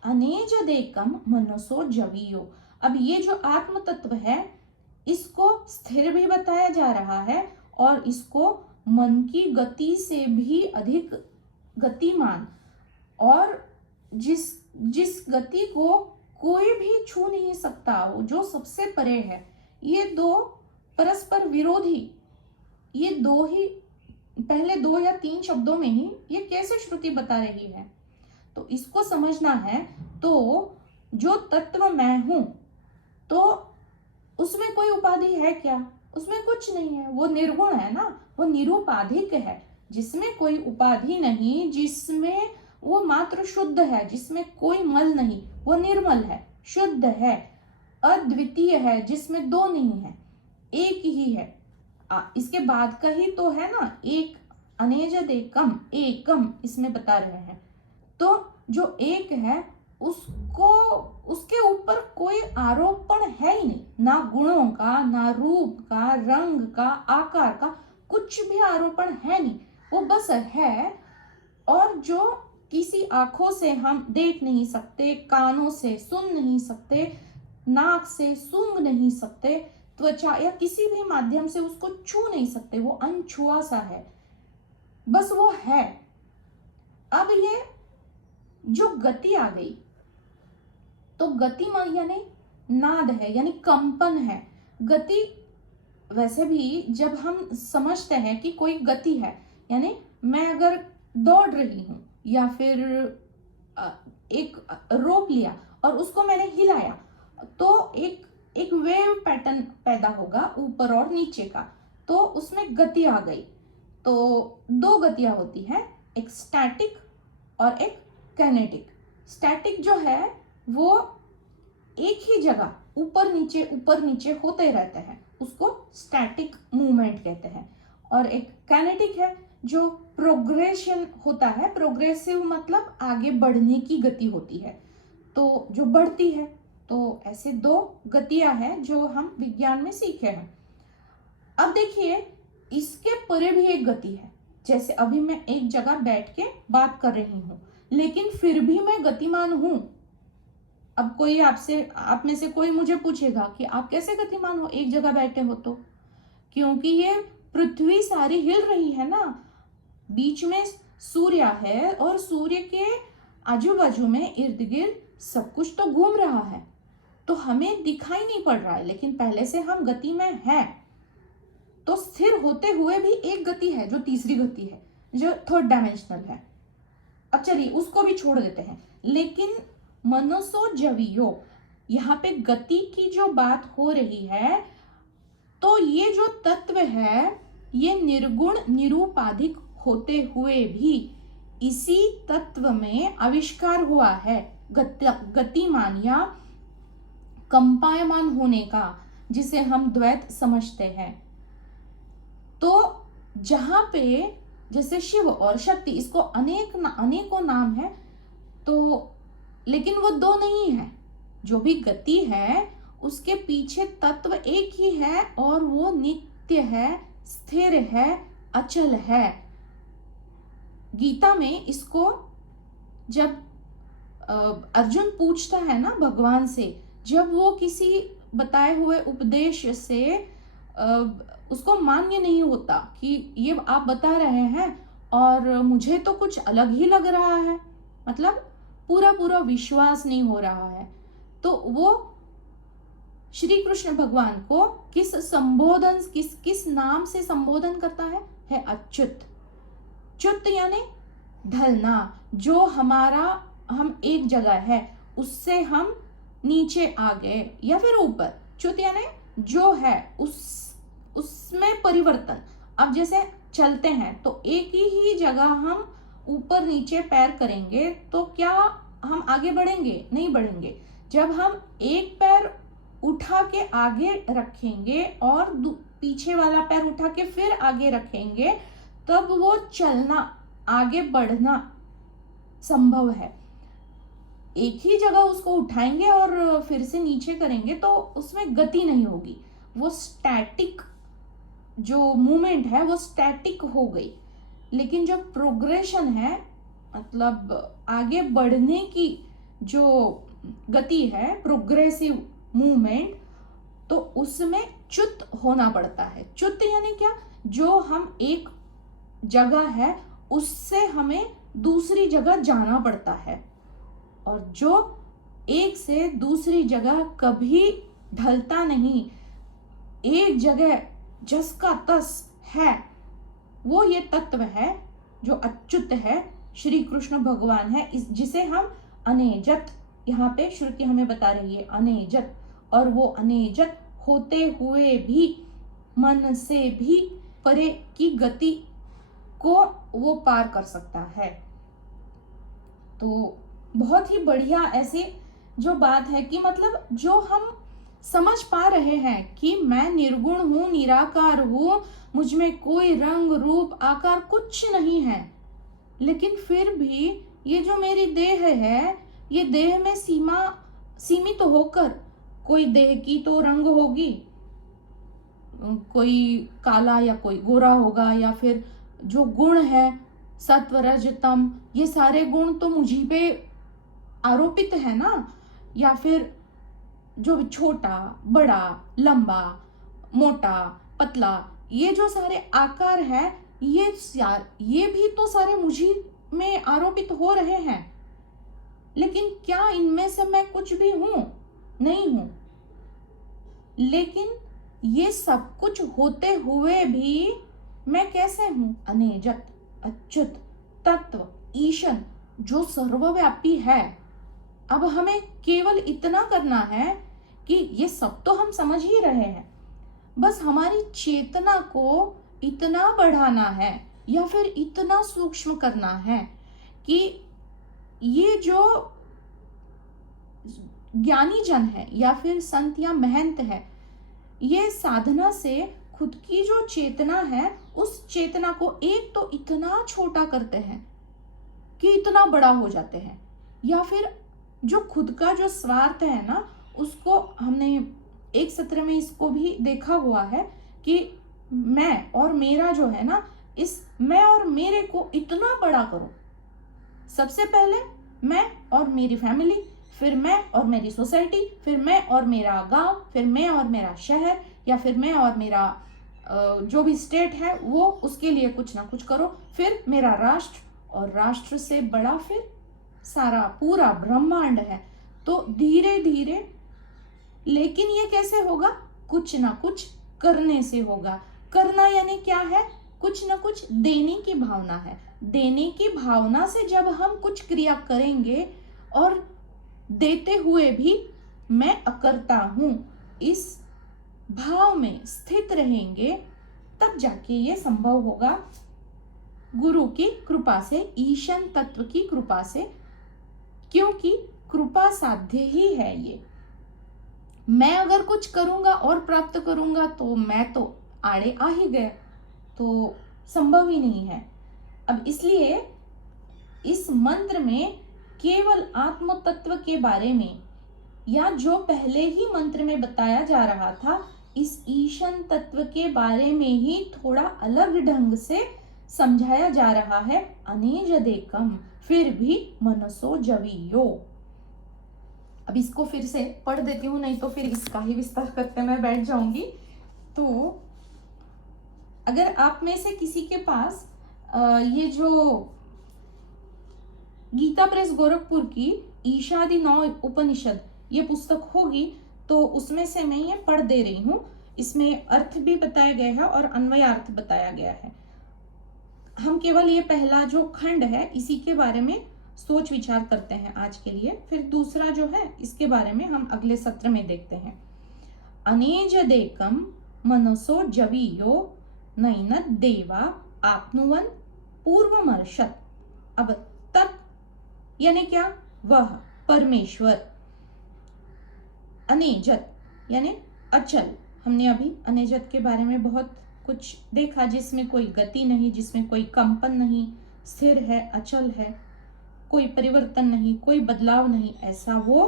अनेज देकम मनसो जवीयो। अब ये जो आत्म तत्व है, इसको स्थिर भी बताया जा रहा है और इसको मन की गति से भी अधिक गतिमान, और जिस गति को कोई भी छू नहीं सकता, वो जो सबसे परे है, ये दो परस्पर विरोधी, ये दो ही, पहले 2 या 3 शब्दों में ही ये कैसे श्रुति बता रही है। तो इसको समझना है। तो जो तत्व मैं हूं, तो उसमें कोई उपाधि है क्या? उसमें कुछ नहीं है, वो निर्गुण है ना, वो निरुपाधिक है, जिसमें कोई उपाधि नहीं, जिसमें वो मात्र शुद्ध है, जिसमें कोई मल नहीं, वो निर्मल है, शुद्ध है, अद्वितीय है, जिसमें दो नहीं है, एक ही है। इसके बाद का ही तो है ना, एक अनेजद एकम, एकम इसमें बता रहे हैं। तो जो एक है, उसको, उसके ऊपर कोई आरोपण है ही नहीं, ना गुणों का, ना रूप का, रंग का, आकार का, कुछ भी आरोपण है नहीं, वो बस है। और जो किसी आंखों से हम देख नहीं सकते, कानों से सुन नहीं सकते, नाक से सूंघ नहीं सकते, त्वचा या किसी भी माध्यम से उसको छू नहीं सकते, वो अनछुआ सा है, बस वो है। अब ये जो गति आ गई, तो गति यानी नाद है, यानी कंपन है। गति वैसे भी जब हम समझते हैं कि कोई गति है, यानी मैं अगर दौड़ रही हूं या फिर एक रोप लिया और उसको मैंने हिलाया, तो एक वेव पैटर्न पैदा होगा ऊपर और नीचे का, तो उसमें गति आ गई। तो 2 गतियां होती हैं, एक स्टैटिक और एक काइनेटिक। स्टैटिक जो है वो एक ही जगह ऊपर नीचे होते रहते हैं, उसको स्टैटिक मूवमेंट कहते हैं। और एक काइनेटिक है जो प्रोग्रेशन होता है, प्रोग्रेसिव मतलब आगे बढ़ने की गति होती है, तो जो बढ़ती है। तो ऐसे 2 गतियां हैं जो हम विज्ञान में सीखे हैं। अब देखिए, इसके परे भी एक गति है। जैसे अभी मैं एक जगह बैठ के बात कर रही हूं, लेकिन फिर भी मैं गतिमान हूं। अब कोई आप में से कोई मुझे पूछेगा कि आप कैसे गतिमान हो, एक जगह बैठे हो? तो क्योंकि ये पृथ्वी सारी हिल रही है ना, बीच में सूर्य है और सूर्य के आजू बाजू में इर्द गिर्द सब कुछ तो घूम रहा है, तो हमें दिखाई नहीं पड़ रहा है, लेकिन पहले से हम गति में हैं। तो स्थिर होते हुए भी एक गति है, जो तीसरी गति है, जो 3rd डायमेंशनल है। अब चलिए उसको भी छोड़ देते हैं। लेकिन मनसो जवीयो, यहाँ पे गति की जो बात हो रही है, तो ये जो तत्व है, ये निर्गुण निरूपाधिक होते हुए भी इसी तत्व में आविष्कार हुआ है गतिमान या कंपायमान होने का, जिसे हम द्वैत समझते हैं। तो जहां पे जैसे शिव और शक्ति, इसको अनेकों नाम है, तो लेकिन वो 2 नहीं है। जो भी गति है उसके पीछे तत्व एक ही है, और वो नित्य है, स्थिर है, अचल है। गीता में इसको जब अर्जुन पूछता है ना भगवान से, जब वो किसी बताए हुए उपदेश से उसको मान्य नहीं होता कि ये आप बता रहे हैं और मुझे तो कुछ अलग ही लग रहा है, मतलब पूरा विश्वास नहीं हो रहा है, तो वो श्री कृष्ण भगवान को किस संबोधन, किस किस नाम से संबोधन करता है अच्युत। च्युत यानी ढलना, जो हमारा, हम एक जगह है उससे हम नीचे आ गए या फिर ऊपर। च्युत यानी जो है उसमें परिवर्तन। अब जैसे चलते हैं तो एक ही जगह हम ऊपर नीचे पैर करेंगे तो क्या हम आगे बढ़ेंगे? नहीं बढ़ेंगे। जब हम एक पैर उठा के आगे रखेंगे और पीछे वाला पैर उठा के फिर आगे रखेंगे, तब वो चलना, आगे बढ़ना संभव है। एक ही जगह उसको उठाएंगे और फिर से नीचे करेंगे तो उसमें गति नहीं होगी, वो स्टैटिक जो मूवमेंट है वो स्टैटिक हो गई। लेकिन जो प्रोग्रेशन है, मतलब आगे बढ़ने की जो गति है, प्रोग्रेसिव मूवमेंट, तो उसमें च्युत होना पड़ता है। च्युत यानी क्या? जो हम एक जगह है उससे हमें दूसरी जगह जाना पड़ता है, और जो एक से दूसरी जगह कभी ढलता नहीं, एक जगह जस का तस है, वो ये तत्व है जो अच्युत है, श्री कृष्ण भगवान है, जिसे हम अनेजत, यहाँ पे श्रुति हमें बता रही है अनेजत, और वो अनेजत होते हुए भी मन से भी परे की गति को वो पार कर सकता है। तो बहुत ही बढ़िया ऐसे जो बात है कि मतलब जो हम समझ पा रहे हैं कि मैं निर्गुण हूं, निराकार हूं, मुझ में कोई रंग रूप आकार कुछ नहीं है, लेकिन फिर भी ये जो मेरी देह है, ये देह में सीमित तो होकर, कोई देह की तो रंग होगी, कोई काला या कोई गोरा होगा, या फिर जो गुण है सत्व रज तम, ये सारे गुण तो मुझी पे आरोपित है ना, या फिर जो छोटा बड़ा लंबा मोटा पतला, ये जो सारे आकार है, ये भी तो सारे मुझी में आरोपित हो रहे हैं। लेकिन क्या इनमें से मैं कुछ भी हूं? नहीं हूं। लेकिन ये सब कुछ होते हुए भी मैं कैसे हूं? अनेजत, अच्युत, तत्व, ईशन, जो सर्वव्यापी है। अब हमें केवल इतना करना है कि ये सब तो हम समझ ही रहे हैं, बस हमारी चेतना को इतना बढ़ाना है या फिर इतना सूक्ष्म करना है कि ये जो ज्ञानी जन है या फिर संत या महंत है, ये साधना से खुद की जो चेतना है, उस चेतना को एक तो इतना छोटा करते हैं कि इतना बड़ा हो जाते हैं, या फिर जो खुद का जो स्वार्थ है ना, उसको हमने एक सत्र में इसको भी देखा हुआ है कि मैं और मेरा जो है ना, इस मैं और मेरे को इतना बड़ा करो। सबसे पहले मैं और मेरी फैमिली, फिर मैं और मेरी सोसाइटी, फिर मैं और मेरा गांव, फिर मैं और मेरा शहर, या फिर मैं और मेरा जो भी स्टेट है वो, उसके लिए कुछ ना कुछ करो, फिर मेरा राष्ट्र, और राष्ट्र से बड़ा फिर सारा पूरा ब्रह्मांड है। तो धीरे धीरे, लेकिन ये कैसे होगा? कुछ ना कुछ करने से होगा। करना यानी क्या है? कुछ ना कुछ देने की भावना है। देने की भावना से जब हम कुछ क्रिया करेंगे और देते हुए भी मैं अकर्ता हूं, इस भाव में स्थित रहेंगे, तब जाके ये संभव होगा गुरु की कृपा से, ईशन तत्व की कृपा से, क्योंकि कृपा साध्य ही है ये। मैं अगर कुछ करूंगा और प्राप्त करूंगा तो मैं तो आड़े आ ही गया, तो संभव ही नहीं है। अब इसलिए इस मंत्र में केवल आत्म तत्व के बारे में, या जो पहले ही मंत्र में बताया जा रहा था, इस ईशन तत्व के बारे में ही थोड़ा अलग ढंग से समझाया जा रहा है। अनेजदेकम, फिर भी मनसो जवियो। अब इसको फिर से पढ़ देती हूँ, नहीं तो फिर इसका ही विस्तार करते मैं बैठ जाऊंगी। तो अगर आप में से किसी के पास ये जो गीता प्रेस गोरखपुर की ईशादि 9 उपनिषद ये पुस्तक होगी, तो उसमें से मैं ये पढ़ दे रही हूँ। इसमें अर्थ भी बताया गया है और अन्वयार्थ बताया गया है। हम केवल ये पहला जो खंड है इसी के बारे में सोच विचार करते हैं आज के लिए, फिर दूसरा जो है इसके बारे में हम अगले सत्र में देखते हैं। अनेज देकम मनसो जवीयो नैनद देवा आपनुवन पूर्वमर्शत। अब तत् यानी क्या? वह परमेश्वर। अनेजत यानी अचल। हमने अभी अनेजत के बारे में बहुत कुछ देखा, जिसमें कोई गति नहीं, जिसमें कोई कंपन नहीं, स्थिर है, अचल है, कोई परिवर्तन नहीं, कोई बदलाव नहीं, ऐसा वो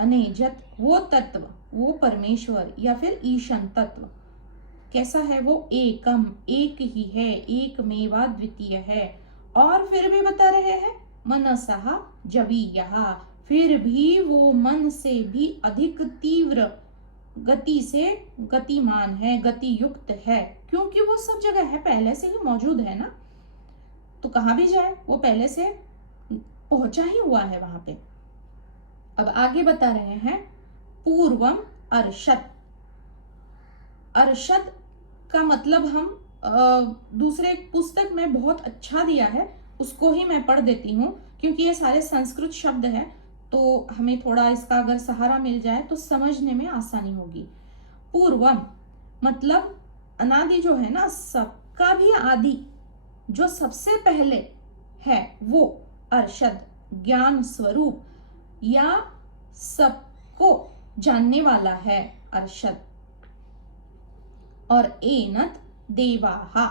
अनेजत, वो तत्व, वो परमेश्वर या फिर ईशन तत्व कैसा है? वो एकम, एक ही है, एक मेवा द्वितीय है। और फिर भी बता रहे हैं मनसः जवीयः, फिर भी वो मन से भी अधिक तीव्र गति से गतिमान है, गति युक्त है, क्योंकि वो सब जगह है, पहले से ही मौजूद है ना, तो कहां भी जाए वो पहले से पहुंचा ही हुआ है वहां पे। अब आगे बता रहे हैं पूर्वम अर्षत। अर्षत का मतलब हम दूसरे पुस्तक में बहुत अच्छा दिया है, उसको ही मैं पढ़ देती हूँ, क्योंकि ये सारे संस्कृत शब्द हैं, तो हमें थोड़ा इसका अगर सहारा मिल जाए तो समझने में आसानी होगी। पूर्वम मतलब अनादि जो है ना, सबका भी आदि, जो सबसे पहले है वो अर्षद, ज्ञान स्वरूप या सबको जानने वाला है अर्षद। और एनत देवाहा,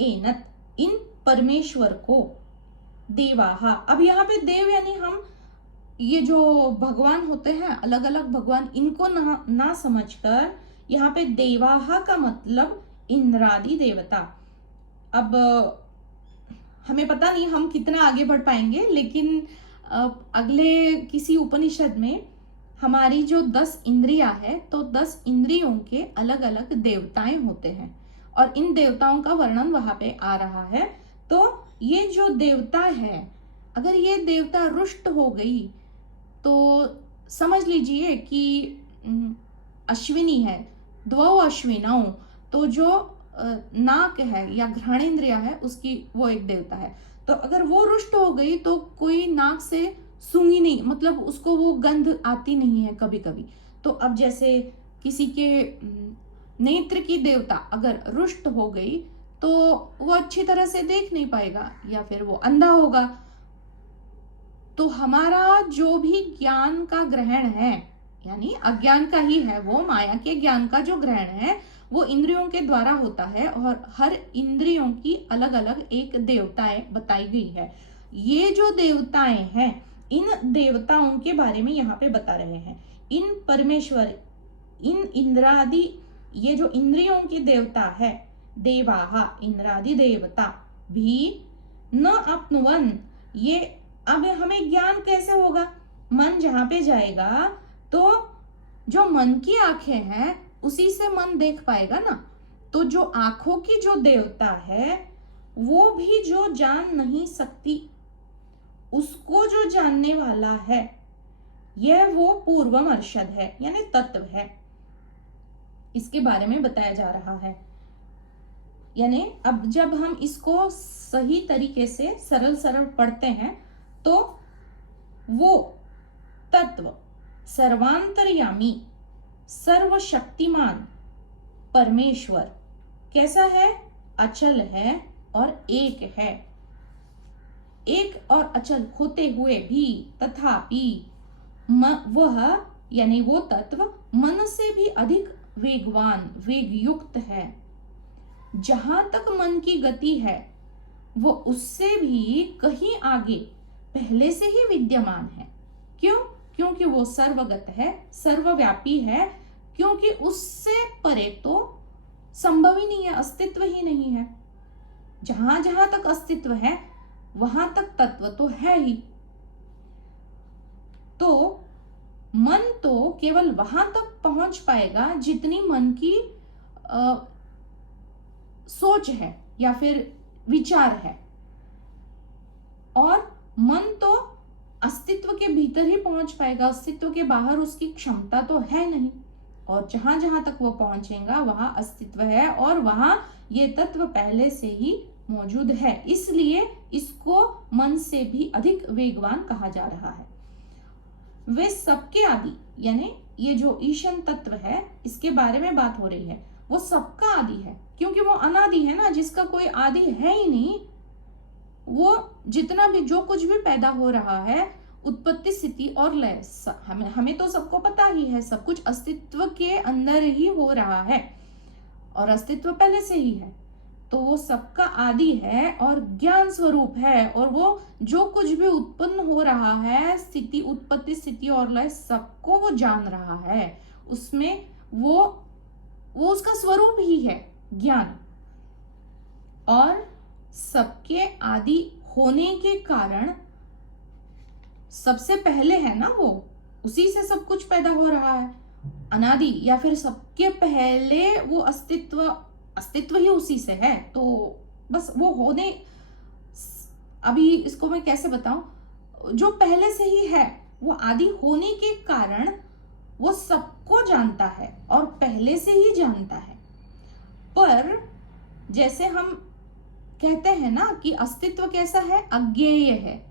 एनत इन परमेश्वर को, देवाहा। अब यहाँ पे देव यानी हम ये जो भगवान होते हैं, अलग अलग भगवान, इनको ना समझकर यहाँ पे देवाहा का मतलब इंद्रादि देवता। अब हमें पता नहीं हम कितना आगे बढ़ पाएंगे, लेकिन अगले किसी उपनिषद में हमारी जो 10 इंद्रियां है, तो 10 इंद्रियों के अलग अलग देवताएं होते हैं और इन देवताओं का वर्णन वहां पे आ रहा है। तो ये जो देवता है, अगर ये देवता रुष्ट हो गई तो समझ लीजिए कि अश्विनी है, द्वौ अश्विनौ, तो जो नाक है या घ्राणेन्द्रिय है उसकी वो एक देवता है। तो अगर वो रुष्ट हो गई तो कोई नाक से सूंघी नहीं, मतलब उसको वो गंध आती नहीं है कभी कभी। तो अब जैसे किसी के नेत्र की देवता अगर रुष्ट हो गई तो वो अच्छी तरह से देख नहीं पाएगा या फिर वो अंधा होगा। तो हमारा जो भी ज्ञान का ग्रहण है, यानी अज्ञान का ही है, वो माया के ज्ञान का जो ग्रहण है वो इंद्रियों के द्वारा होता है और हर इंद्रियों की अलग अलग एक देवताएं बताई गई है। ये जो देवताएं हैं, इन देवताओं के बारे में यहाँ पे बता रहे हैं। इन परमेश्वर, इन इंद्रादि, ये जो इंद्रियों के देवता है, देवाहा इंद्रादि देवता भी न अपनुवन, ये अब हमें ज्ञान कैसे होगा? मन जहां पे जाएगा तो जो मन की आंखें हैं उसी से मन देख पाएगा ना। तो जो आंखों की जो देवता है वो भी जो जान नहीं सकती, उसको जो जानने वाला है, यह वो पूर्वम अर्षद है, यानी तत्व है। इसके बारे में बताया जा रहा है। यानी अब जब हम इसको सही तरीके से सरल सरल पढ़ते हैं तो वो तत्व सर्वांतर्यामी, सर्वशक्तिमान परमेश्वर कैसा है? अचल है और एक है। एक और अचल होते हुए भी तथापि वह यानी वो तत्व मन से भी अधिक वेगवान, वेग युक्त है। जहां तक मन की गति है वो उससे भी कहीं आगे पहले से ही विद्यमान है। क्यों? क्योंकि वो सर्वगत है, सर्वव्यापी है, क्योंकि उससे परे तो संभव ही नहीं है, अस्तित्व ही नहीं है। जहां जहां तक अस्तित्व है वहां तक तत्व तो है ही। तो मन तो केवल वहां तक पहुंच पाएगा जितनी मन की सोच है या फिर विचार है, और मन तो अस्तित्व के भीतर ही पहुंच पाएगा, अस्तित्व के बाहर उसकी क्षमता तो है नहीं। और जहां जहां तक वो पहुंचेगा वहां अस्तित्व है, और वहां ये तत्व पहले से ही मौजूद है, इसलिए इसको मन से भी अधिक वेगवान कहा जा रहा है। वे सबके आदि, यानी ये जो ईशन तत्व है इसके बारे में बात हो रही है, वो सबका आदि है, क्योंकि वो अनादि है ना, जिसका कोई आदि है ही नहीं। वो जितना भी जो कुछ भी पैदा हो रहा है, उत्पत्ति स्थिति और लय, हमें तो सबको पता ही है, सब कुछ अस्तित्व के अंदर ही हो रहा है और अस्तित्व पहले से ही है, तो वो सबका आदि है और ज्ञान स्वरूप है। और वो जो कुछ भी उत्पन्न हो रहा है, स्थिति, उत्पत्ति स्थिति और लय, सबको वो जान रहा है, उसमें वो उसका स्वरूप ही है ज्ञान। और सबके आदि होने के कारण सबसे पहले है ना वो, उसी से सब कुछ पैदा हो रहा है, अनादि, या फिर सबके पहले वो अस्तित्व ही उसी से है। तो बस वो होने, अभी इसको मैं कैसे बताऊं, जो पहले से ही है वो आदि होने के कारण वो सबको जानता है और पहले से ही जानता है। पर जैसे हम कहते हैं ना कि अस्तित्व कैसा है, अज्ञेय है,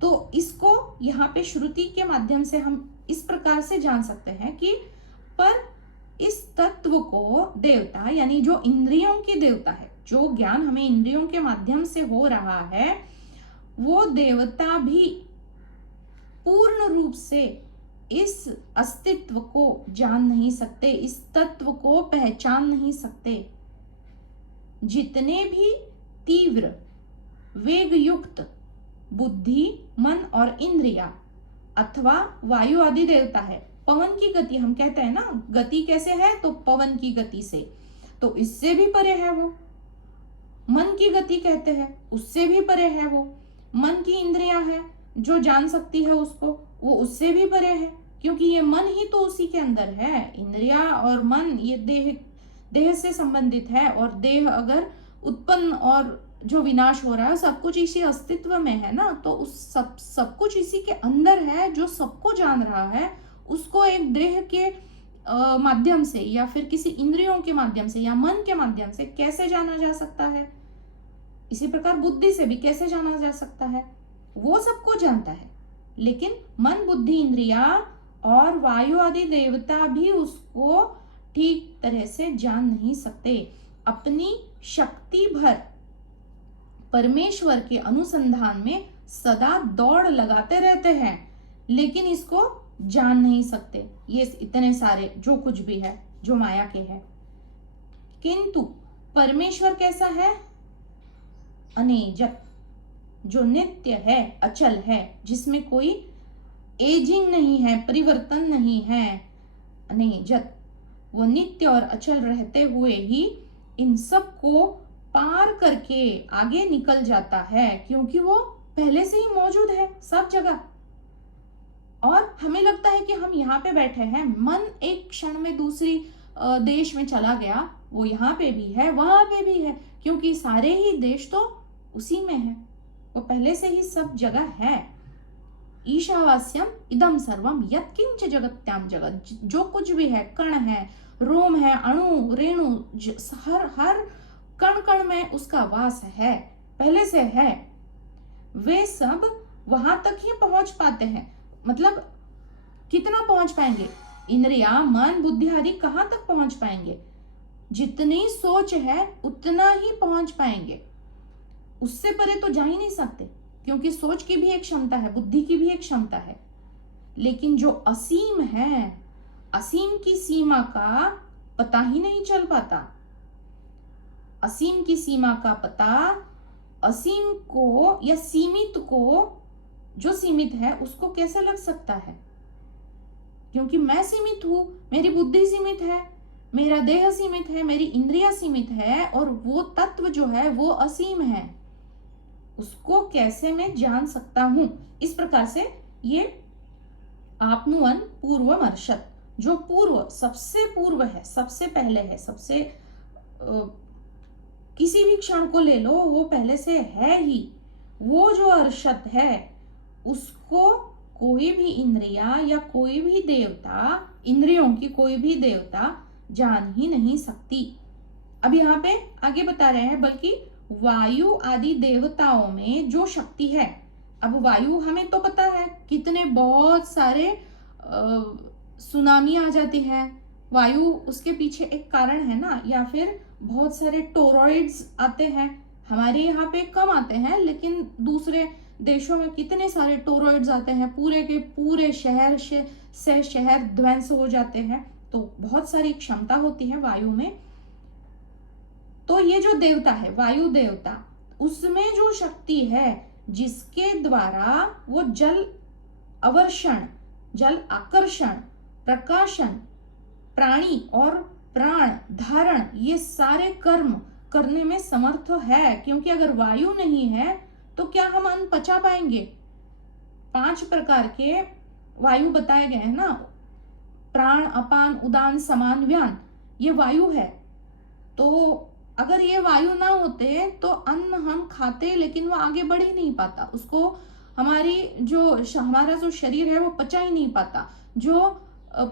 तो इसको यहाँ पे श्रुति के माध्यम से हम इस प्रकार से जान सकते हैं कि पर इस तत्व को देवता, यानी जो इंद्रियों की देवता है, जो ज्ञान हमें इंद्रियों के माध्यम से हो रहा है, वो देवता भी पूर्ण रूप से इस अस्तित्व को जान नहीं सकते, इस तत्व को पहचान नहीं सकते। जितने भी तीव्र वेग युक्त बुद्धि, मन और इंद्रिया अथवा वायु आदि देवता है, पवन की गति हम कहते हैं ना, गति कैसे है, तो पवन की गति से, तो इससे भी परे है वो। मन की गति कहते हैं, उससे भी परे है वो। मन की इंद्रियां है जो जान सकती है उसको, वो उससे भी परे है, क्योंकि ये मन ही तो उसी के अंदर है। इंद्रिया और मन ये देह से संबंधित है, और देह अगर उत्पन्न और जो विनाश हो रहा है, सब कुछ इसी अस्तित्व में है ना, तो उस सब कुछ इसी के अंदर है, जो सबको जान रहा है। उसको एक देह के माध्यम से या फिर किसी इंद्रियों के माध्यम से या मन के माध्यम से कैसे जाना जा सकता है, इसी प्रकार बुद्धि से भी कैसे जाना जा सकता है, वो सबको जानता है। लेकिन मन, बुद्धि, इंद्रिया और वायु आदि देवता भी उसको ठीक तरह से जान नहीं सकते। अपनी शक्ति भर परमेश्वर के अनुसंधान में सदा दौड़ लगाते रहते हैं, लेकिन इसको जान नहीं सकते, ये इतने सारे जो कुछ भी है जो माया के है। किंतु परमेश्वर कैसा है, अनेजत, जो नित्य है, अचल है, जिसमें कोई एजिंग नहीं है, परिवर्तन नहीं है। अनेजत, वो नित्य और अचल रहते हुए ही इन सब को पार करके आगे निकल जाता है, क्योंकि वो पहले से ही मौजूद है सब जगह। और हमें लगता है कि हम यहाँ पे बैठे हैं, मन एक क्षण में दूसरी देश में चला गया, वो यहाँ पे भी है, वहां पे भी है, क्योंकि सारे ही देश तो उसी में है, वो पहले से ही सब जगह है। ईशावास्यम इदम सर्वम यत्किंच जगत्याम जगत, जो कुछ भी है, कण है, रोम है, अणु, रेणु, हर कण कण में उसका वास है, पहले से है। वे सब वहां तक ही पहुंच पाते हैं। मतलब कितना पहुंच पाएंगे, इंद्रिया, मन, बुद्धि आदि कहां तक पहुंच पाएंगे, जितनी सोच है उतना ही पहुंच पाएंगे, उससे परे तो जा ही नहीं सकते, क्योंकि सोच की भी एक क्षमता है, बुद्धि की भी एक क्षमता है। लेकिन जो असीम है, असीम की सीमा का पता ही नहीं चल पाता। असीम की सीमा का पता असीम को या सीमित को, जो सीमित है उसको कैसे लग सकता है, क्योंकि मैं सीमित हूं, मेरी बुद्धि सीमित है, मेरा देह सीमित है, मेरी इंद्रिया सीमित है, और वो तत्व जो है वो असीम है, उसको कैसे मैं जान सकता हूं। इस प्रकार से ये आपनुवन पूर्वमर्शत, जो पूर्व, सबसे पूर्व है, सबसे पहले है, सबसे किसी भी क्षण को ले लो, वो पहले से है ही, वो जो अर्शत है उसको कोई भी इंद्रिया या कोई भी देवता, इंद्रियों की कोई भी देवता जान ही नहीं सकती। अब यहाँ पे आगे बता रहे हैं, बल्कि वायु आदि देवताओं में जो शक्ति है, अब वायु हमें तो पता है कितने बहुत सारे सुनामी आ जाती है, वायु उसके पीछे एक कारण है ना, या फिर बहुत सारे टोरॉइड्स आते हैं, हमारे यहाँ पे कम आते हैं लेकिन दूसरे देशों में कितने सारे टोरॉइड्स आते हैं, पूरे के पूरे शहर से शहर ध्वंस हो जाते हैं। तो बहुत सारी क्षमता होती है वायु में। तो ये जो देवता है वायु देवता, उसमें जो शक्ति है जिसके द्वारा वो जल अवर्षण, जल आकर्षण, प्रकाशन, प्राणी और प्राण धारण, ये सारे कर्म करने में समर्थ है। क्योंकि अगर वायु नहीं है तो क्या हम अन्न पचा पाएंगे? 5 प्रकार के वायु बताए गए हैं ना, प्राण, अपान, उदान, समान, व्यान, ये वायु है। तो अगर ये वायु ना होते तो अन्न हम खाते लेकिन वो आगे बढ़ ही नहीं पाता, उसको हमारा जो शरीर है वो पचा ही नहीं पाता, जो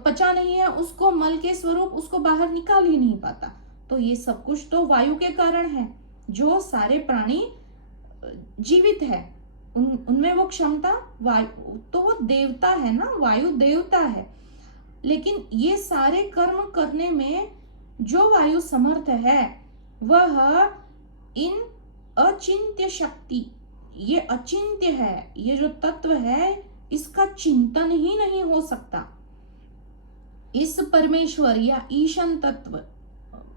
पचा नहीं है उसको मल के स्वरूप उसको बाहर निकाल ही नहीं पाता। तो ये सब कुछ तो वायु के कारण है। जो सारे प्राणी जीवित है उनमें वो क्षमता वायु, तो वो देवता है ना, वायु देवता है। लेकिन ये सारे कर्म करने में जो वायु समर्थ है वह इन अचिंत्य शक्ति, ये अचिंत्य है, ये जो तत्व है इसका चिंतन ही नहीं हो सकता। इस परमेश्वर या ईशन तत्व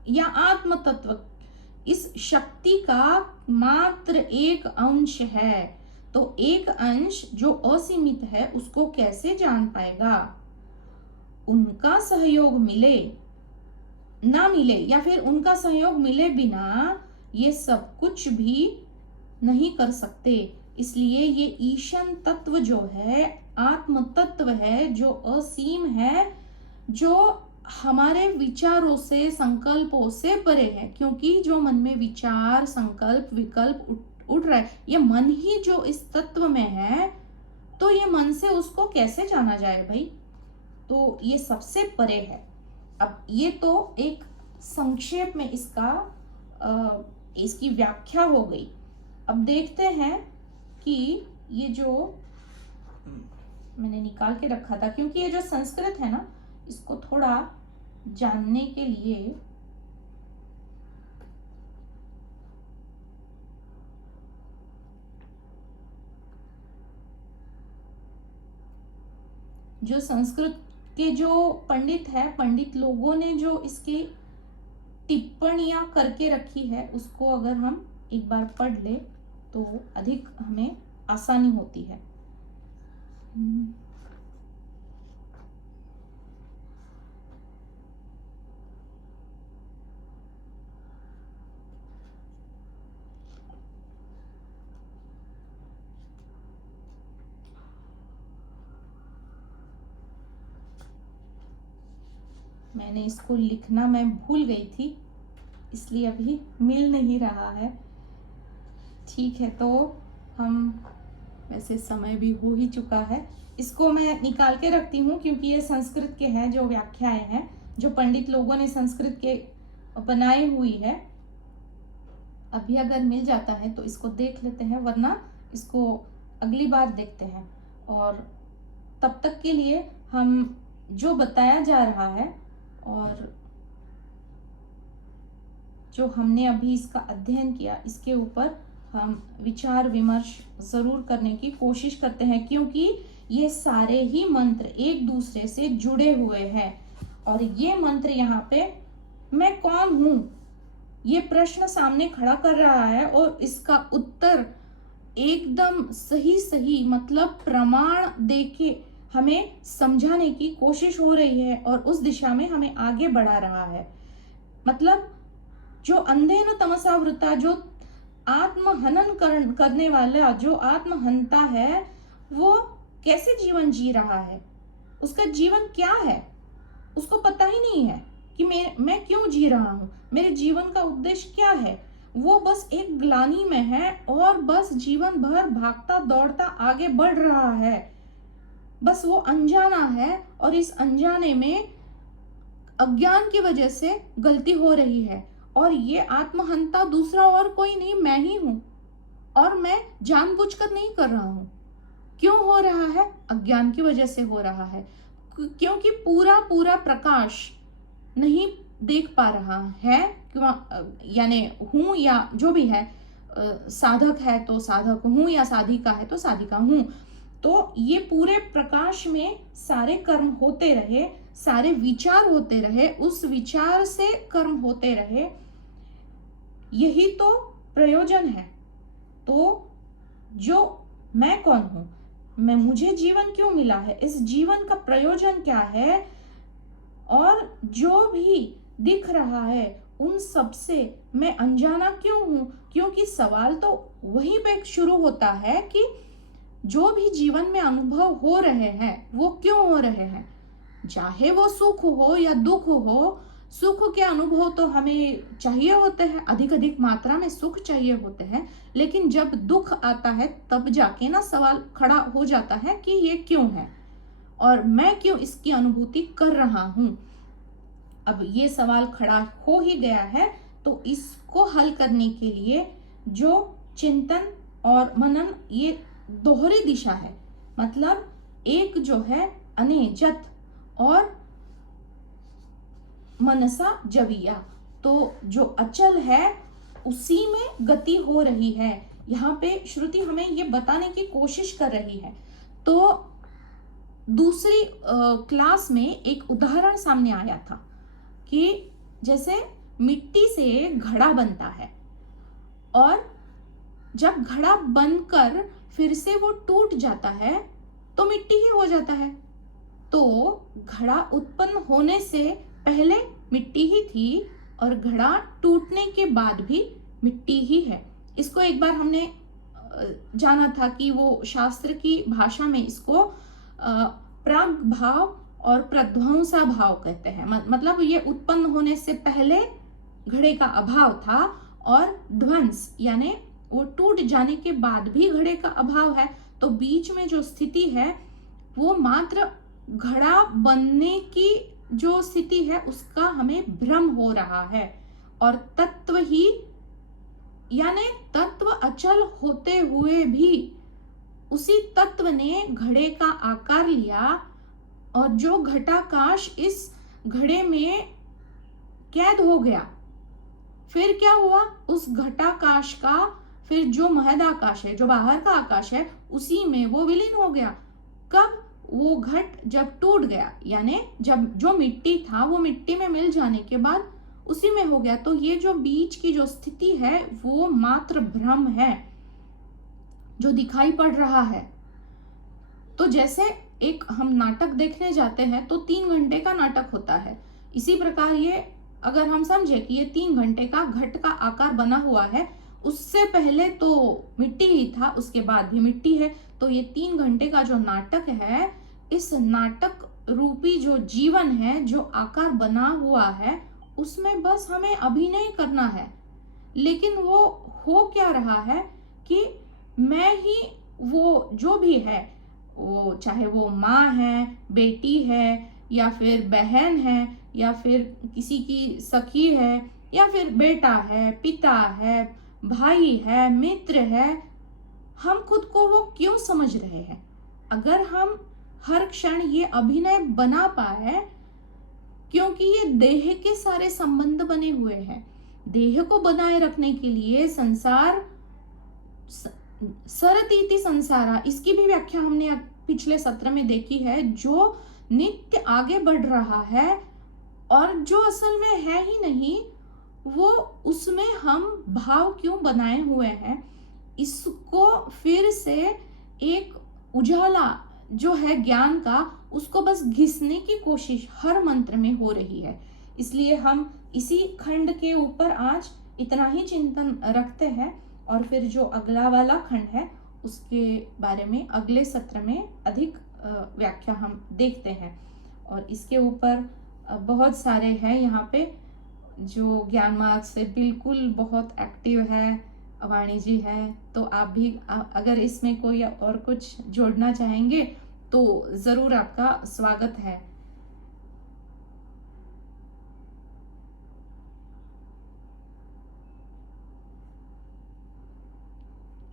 या आत्म तत्व, इस शक्ति का मात्र एक अंश है। तो एक अंश जो असीमित है उसको कैसे जान पाएगा? उनका सहयोग मिले ना मिले, या फिर उनका सहयोग मिले बिना ये सब कुछ भी नहीं कर सकते। इसलिए ये ईशन तत्व जो है, आत्म तत्व है, जो असीम है, जो हमारे विचारों से, संकल्पों से परे है। क्योंकि जो मन में विचार, संकल्प, विकल्प उठ रहा है, ये मन ही जो इस तत्व में है, तो ये मन से उसको कैसे जाना जाए भाई? तो ये सबसे परे है। अब ये तो एक संक्षेप में इसकी व्याख्या हो गई। अब देखते हैं कि ये जो मैंने निकाल के रखा था, क्योंकि ये जो संस्कृत है ना, इसको थोड़ा जानने के लिए जो संस्कृत के जो पंडित है, पंडित लोगों ने जो इसकी टिप्पणियां करके रखी है, उसको अगर हम एक बार पढ़ ले तो अधिक हमें आसानी होती है। मैंने इसको लिखना मैं भूल गई थी, इसलिए अभी मिल नहीं रहा है। ठीक है, तो हम वैसे समय भी हो ही चुका है, इसको मैं निकाल के रखती हूँ, क्योंकि ये संस्कृत के हैं जो व्याख्याएं हैं, जो पंडित लोगों ने संस्कृत के बनाई हुई है। अभी अगर मिल जाता है तो इसको देख लेते हैं, वरना इसको अगली बार देखते हैं। और तब तक के लिए हम जो बताया जा रहा है और जो हमने अभी इसका अध्ययन किया, इसके ऊपर हम विचार विमर्श जरूर करने की कोशिश करते हैं, क्योंकि ये सारे ही मंत्र एक दूसरे से जुड़े हुए हैं। और ये मंत्र यहाँ पे मैं कौन हूं, ये प्रश्न सामने खड़ा कर रहा है, और इसका उत्तर एकदम सही सही मतलब प्रमाण देके हमें समझाने की कोशिश हो रही है, और उस दिशा में हमें आगे बढ़ा रहा है। मतलब जो अंधेन तमसावृता, जो आत्महनन करने वाला, जो आत्महंता है, वो कैसे जीवन जी रहा है, उसका जीवन क्या है, उसको पता ही नहीं है कि मैं क्यों जी रहा हूं, मेरे जीवन का उद्देश्य क्या है। वो बस एक ग्लानि में है और बस जीवन भर भागता दौड़ता आगे बढ़ रहा है। बस वो अनजाना है और इस अनजाने में अज्ञान की वजह से गलती हो रही है। और ये आत्महंता दूसरा और कोई नहीं, मैं ही हूं। और मैं जानबूझकर नहीं कर रहा हूं। क्यों हो रहा है? अज्ञान की वजह से हो रहा है, क्योंकि पूरा पूरा प्रकाश नहीं देख पा रहा है। यानी हूं या जो भी है, साधक है तो साधक हूं या साधिका है तो साधिका हूं। तो ये पूरे प्रकाश में सारे कर्म होते रहे, सारे विचार होते रहे, उस विचार से कर्म होते रहे, यही तो प्रयोजन है। तो जो मैं कौन हूं, मुझे जीवन क्यों मिला है, इस जीवन का प्रयोजन क्या है, और जो भी दिख रहा है उन सब से मैं अनजाना क्यों हूं? क्योंकि सवाल तो वहीं पे शुरू होता है कि जो भी जीवन में अनुभव हो रहे हैं वो क्यों हो रहे हैं। चाहे वो सुख हो या दुख हो, सुख के अनुभव तो हमें चाहिए होते हैं, अधिक अधिक मात्रा में सुख चाहिए होते हैं, लेकिन जब दुख आता है तब जाके ना सवाल खड़ा हो जाता है कि ये क्यों है और मैं क्यों इसकी अनुभूति कर रहा हूं। अब ये सवाल खड़ा हो ही गया है, तो इसको हल करने के लिए जो चिंतन और मनन, ये दोहरी दिशा है। मतलब एक जो है अनेजत और मनसा जविया, तो जो अचल है उसी में गति हो रही है। यहाँ पे श्रुति हमें ये बताने की कोशिश कर रही है। तो दूसरी क्लास में एक उदाहरण सामने आया था कि जैसे मिट्टी से घड़ा बनता है और जब घड़ा बनकर फिर से वो टूट जाता है तो मिट्टी ही हो जाता है। तो घड़ा उत्पन्न होने से पहले मिट्टी ही थी और घड़ा टूटने के बाद भी मिट्टी ही है। इसको एक बार हमने जाना था कि वो शास्त्र की भाषा में इसको प्राग भाव और प्रध्वंसा भाव कहते हैं। मतलब ये उत्पन्न होने से पहले घड़े का अभाव था और ध्वंस यानी वो टूट जाने के बाद भी घड़े का अभाव है। तो बीच में जो स्थिति है वो मात्र घड़ा बनने की जो स्थिति है उसका हमें भ्रम हो रहा है। और तत्व ही यानी तत्व अचल होते हुए भी उसी तत्व ने घड़े का आकार लिया और जो घटाकाश इस घड़े में कैद हो गया। फिर क्या हुआ, उस घटाकाश का फिर जो महदाकाश है, जो बाहर का आकाश है, उसी में वो विलीन हो गया। कब? वो घट जब टूट गया, यानी जब जो मिट्टी था वो मिट्टी में मिल जाने के बाद उसी में हो गया। तो ये जो बीच की जो स्थिति है वो मात्र भ्रम है जो दिखाई पड़ रहा है। तो जैसे एक हम नाटक देखने जाते हैं तो 3 घंटे का नाटक होता है, इसी प्रकार ये अगर हम समझे कि ये 3 घंटे का घट का आकार बना हुआ है, उससे पहले तो मिट्टी ही था, उसके बाद भी मिट्टी है। तो ये 3 घंटे का जो नाटक है, इस नाटक रूपी जो जीवन है, जो आकार बना हुआ है, उसमें बस हमें अभिनय करना है। लेकिन वो हो क्या रहा है कि मैं ही वो जो भी है, वो चाहे वो माँ है, बेटी है, या फिर बहन है, या फिर किसी की सखी है, या फिर बेटा है, पिता है, भाई है, मित्र है, हम खुद को वो क्यों समझ रहे हैं? अगर हम हर क्षण ये अभिनय बना पाए, क्योंकि ये देह के सारे संबंध बने हुए हैं। देह को बनाए रखने के लिए संसार सरतीति संसारा, इसकी भी व्याख्या हमने पिछले सत्र में देखी है, जो नित्य आगे बढ़ रहा है और जो असल में है ही नहीं, वो उसमें हम भाव क्यों बनाए हुए हैं। इसको फिर से एक उजाला जो है ज्ञान का, उसको बस घिसने की कोशिश हर मंत्र में हो रही है। इसलिए हम इसी खंड के ऊपर आज इतना ही चिंतन रखते हैं और फिर जो अगला वाला खंड है उसके बारे में अगले सत्र में अधिक व्याख्या हम देखते हैं। और इसके ऊपर बहुत सारे हैं यहाँ पे जो ज्ञान मार्ग से बिल्कुल बहुत एक्टिव है, वाणी जी है। तो आप भी अगर इसमें कोई और कुछ जोड़ना चाहेंगे तो ज़रूर आपका स्वागत है।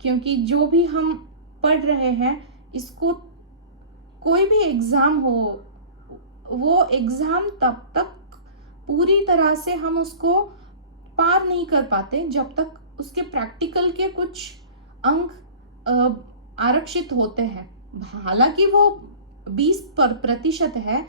क्योंकि जो भी हम पढ़ रहे हैं, इसको कोई भी एग्ज़ाम हो, वो एग्ज़ाम तब तक पूरी तरह से हम उसको पार नहीं कर पाते जब तक उसके प्रैक्टिकल के कुछ अंक आरक्षित होते हैं। हालांकि वो 20% है,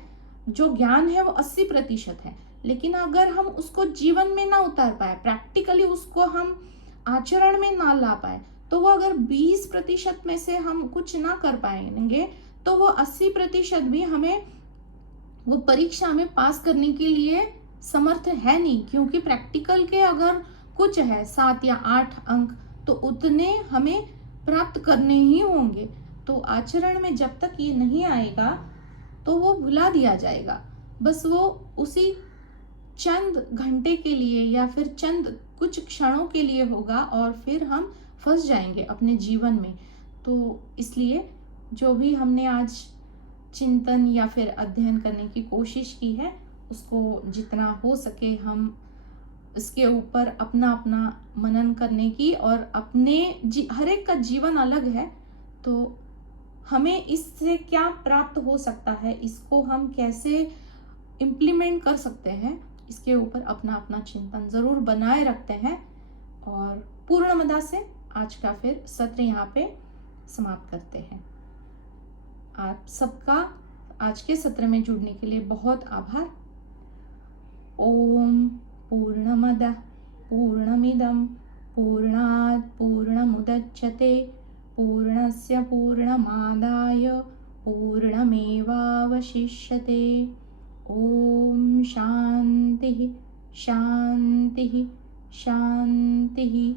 जो ज्ञान है वो 80% है, लेकिन अगर हम उसको जीवन में ना उतार पाए, प्रैक्टिकली उसको हम आचरण में ना ला पाए, तो वो अगर 20% में से हम कुछ ना कर पाएंगे, तो वो 80% भी हमें वो परीक्षा में पास करने के लिए समर्थ है नहीं। क्योंकि प्रैक्टिकल के अगर कुछ है 7 या 8 अंक, तो उतने हमें प्राप्त करने ही होंगे। तो आचरण में जब तक ये नहीं आएगा, तो वो भुला दिया जाएगा। बस वो उसी चंद घंटे के लिए या फिर चंद कुछ क्षणों के लिए होगा, और फिर हम फंस जाएंगे अपने जीवन में। तो इसलिए जो भी हमने आज चिंतन या फिर अध्ययन करने की कोशिश की है, उसको जितना हो सके हम इसके ऊपर अपना अपना मनन करने की, और अपने हर एक का जीवन अलग है, तो हमें इससे क्या प्राप्त हो सकता है, इसको हम कैसे इम्प्लीमेंट कर सकते हैं, इसके ऊपर अपना अपना चिंतन ज़रूर बनाए रखते हैं। और पूर्णमदा से आज का फिर सत्र यहाँ पे समाप्त करते हैं। आप सबका आज के सत्र में जुड़ने के लिए बहुत आभार। ओम पूर्णमदः पूर्णमिदं पूर्णात् पूर्णमुदच्यते पूर्णस्य पूर्णमादाय पूर्णमेवावशिष्यते। ओम शांति शांति शांति।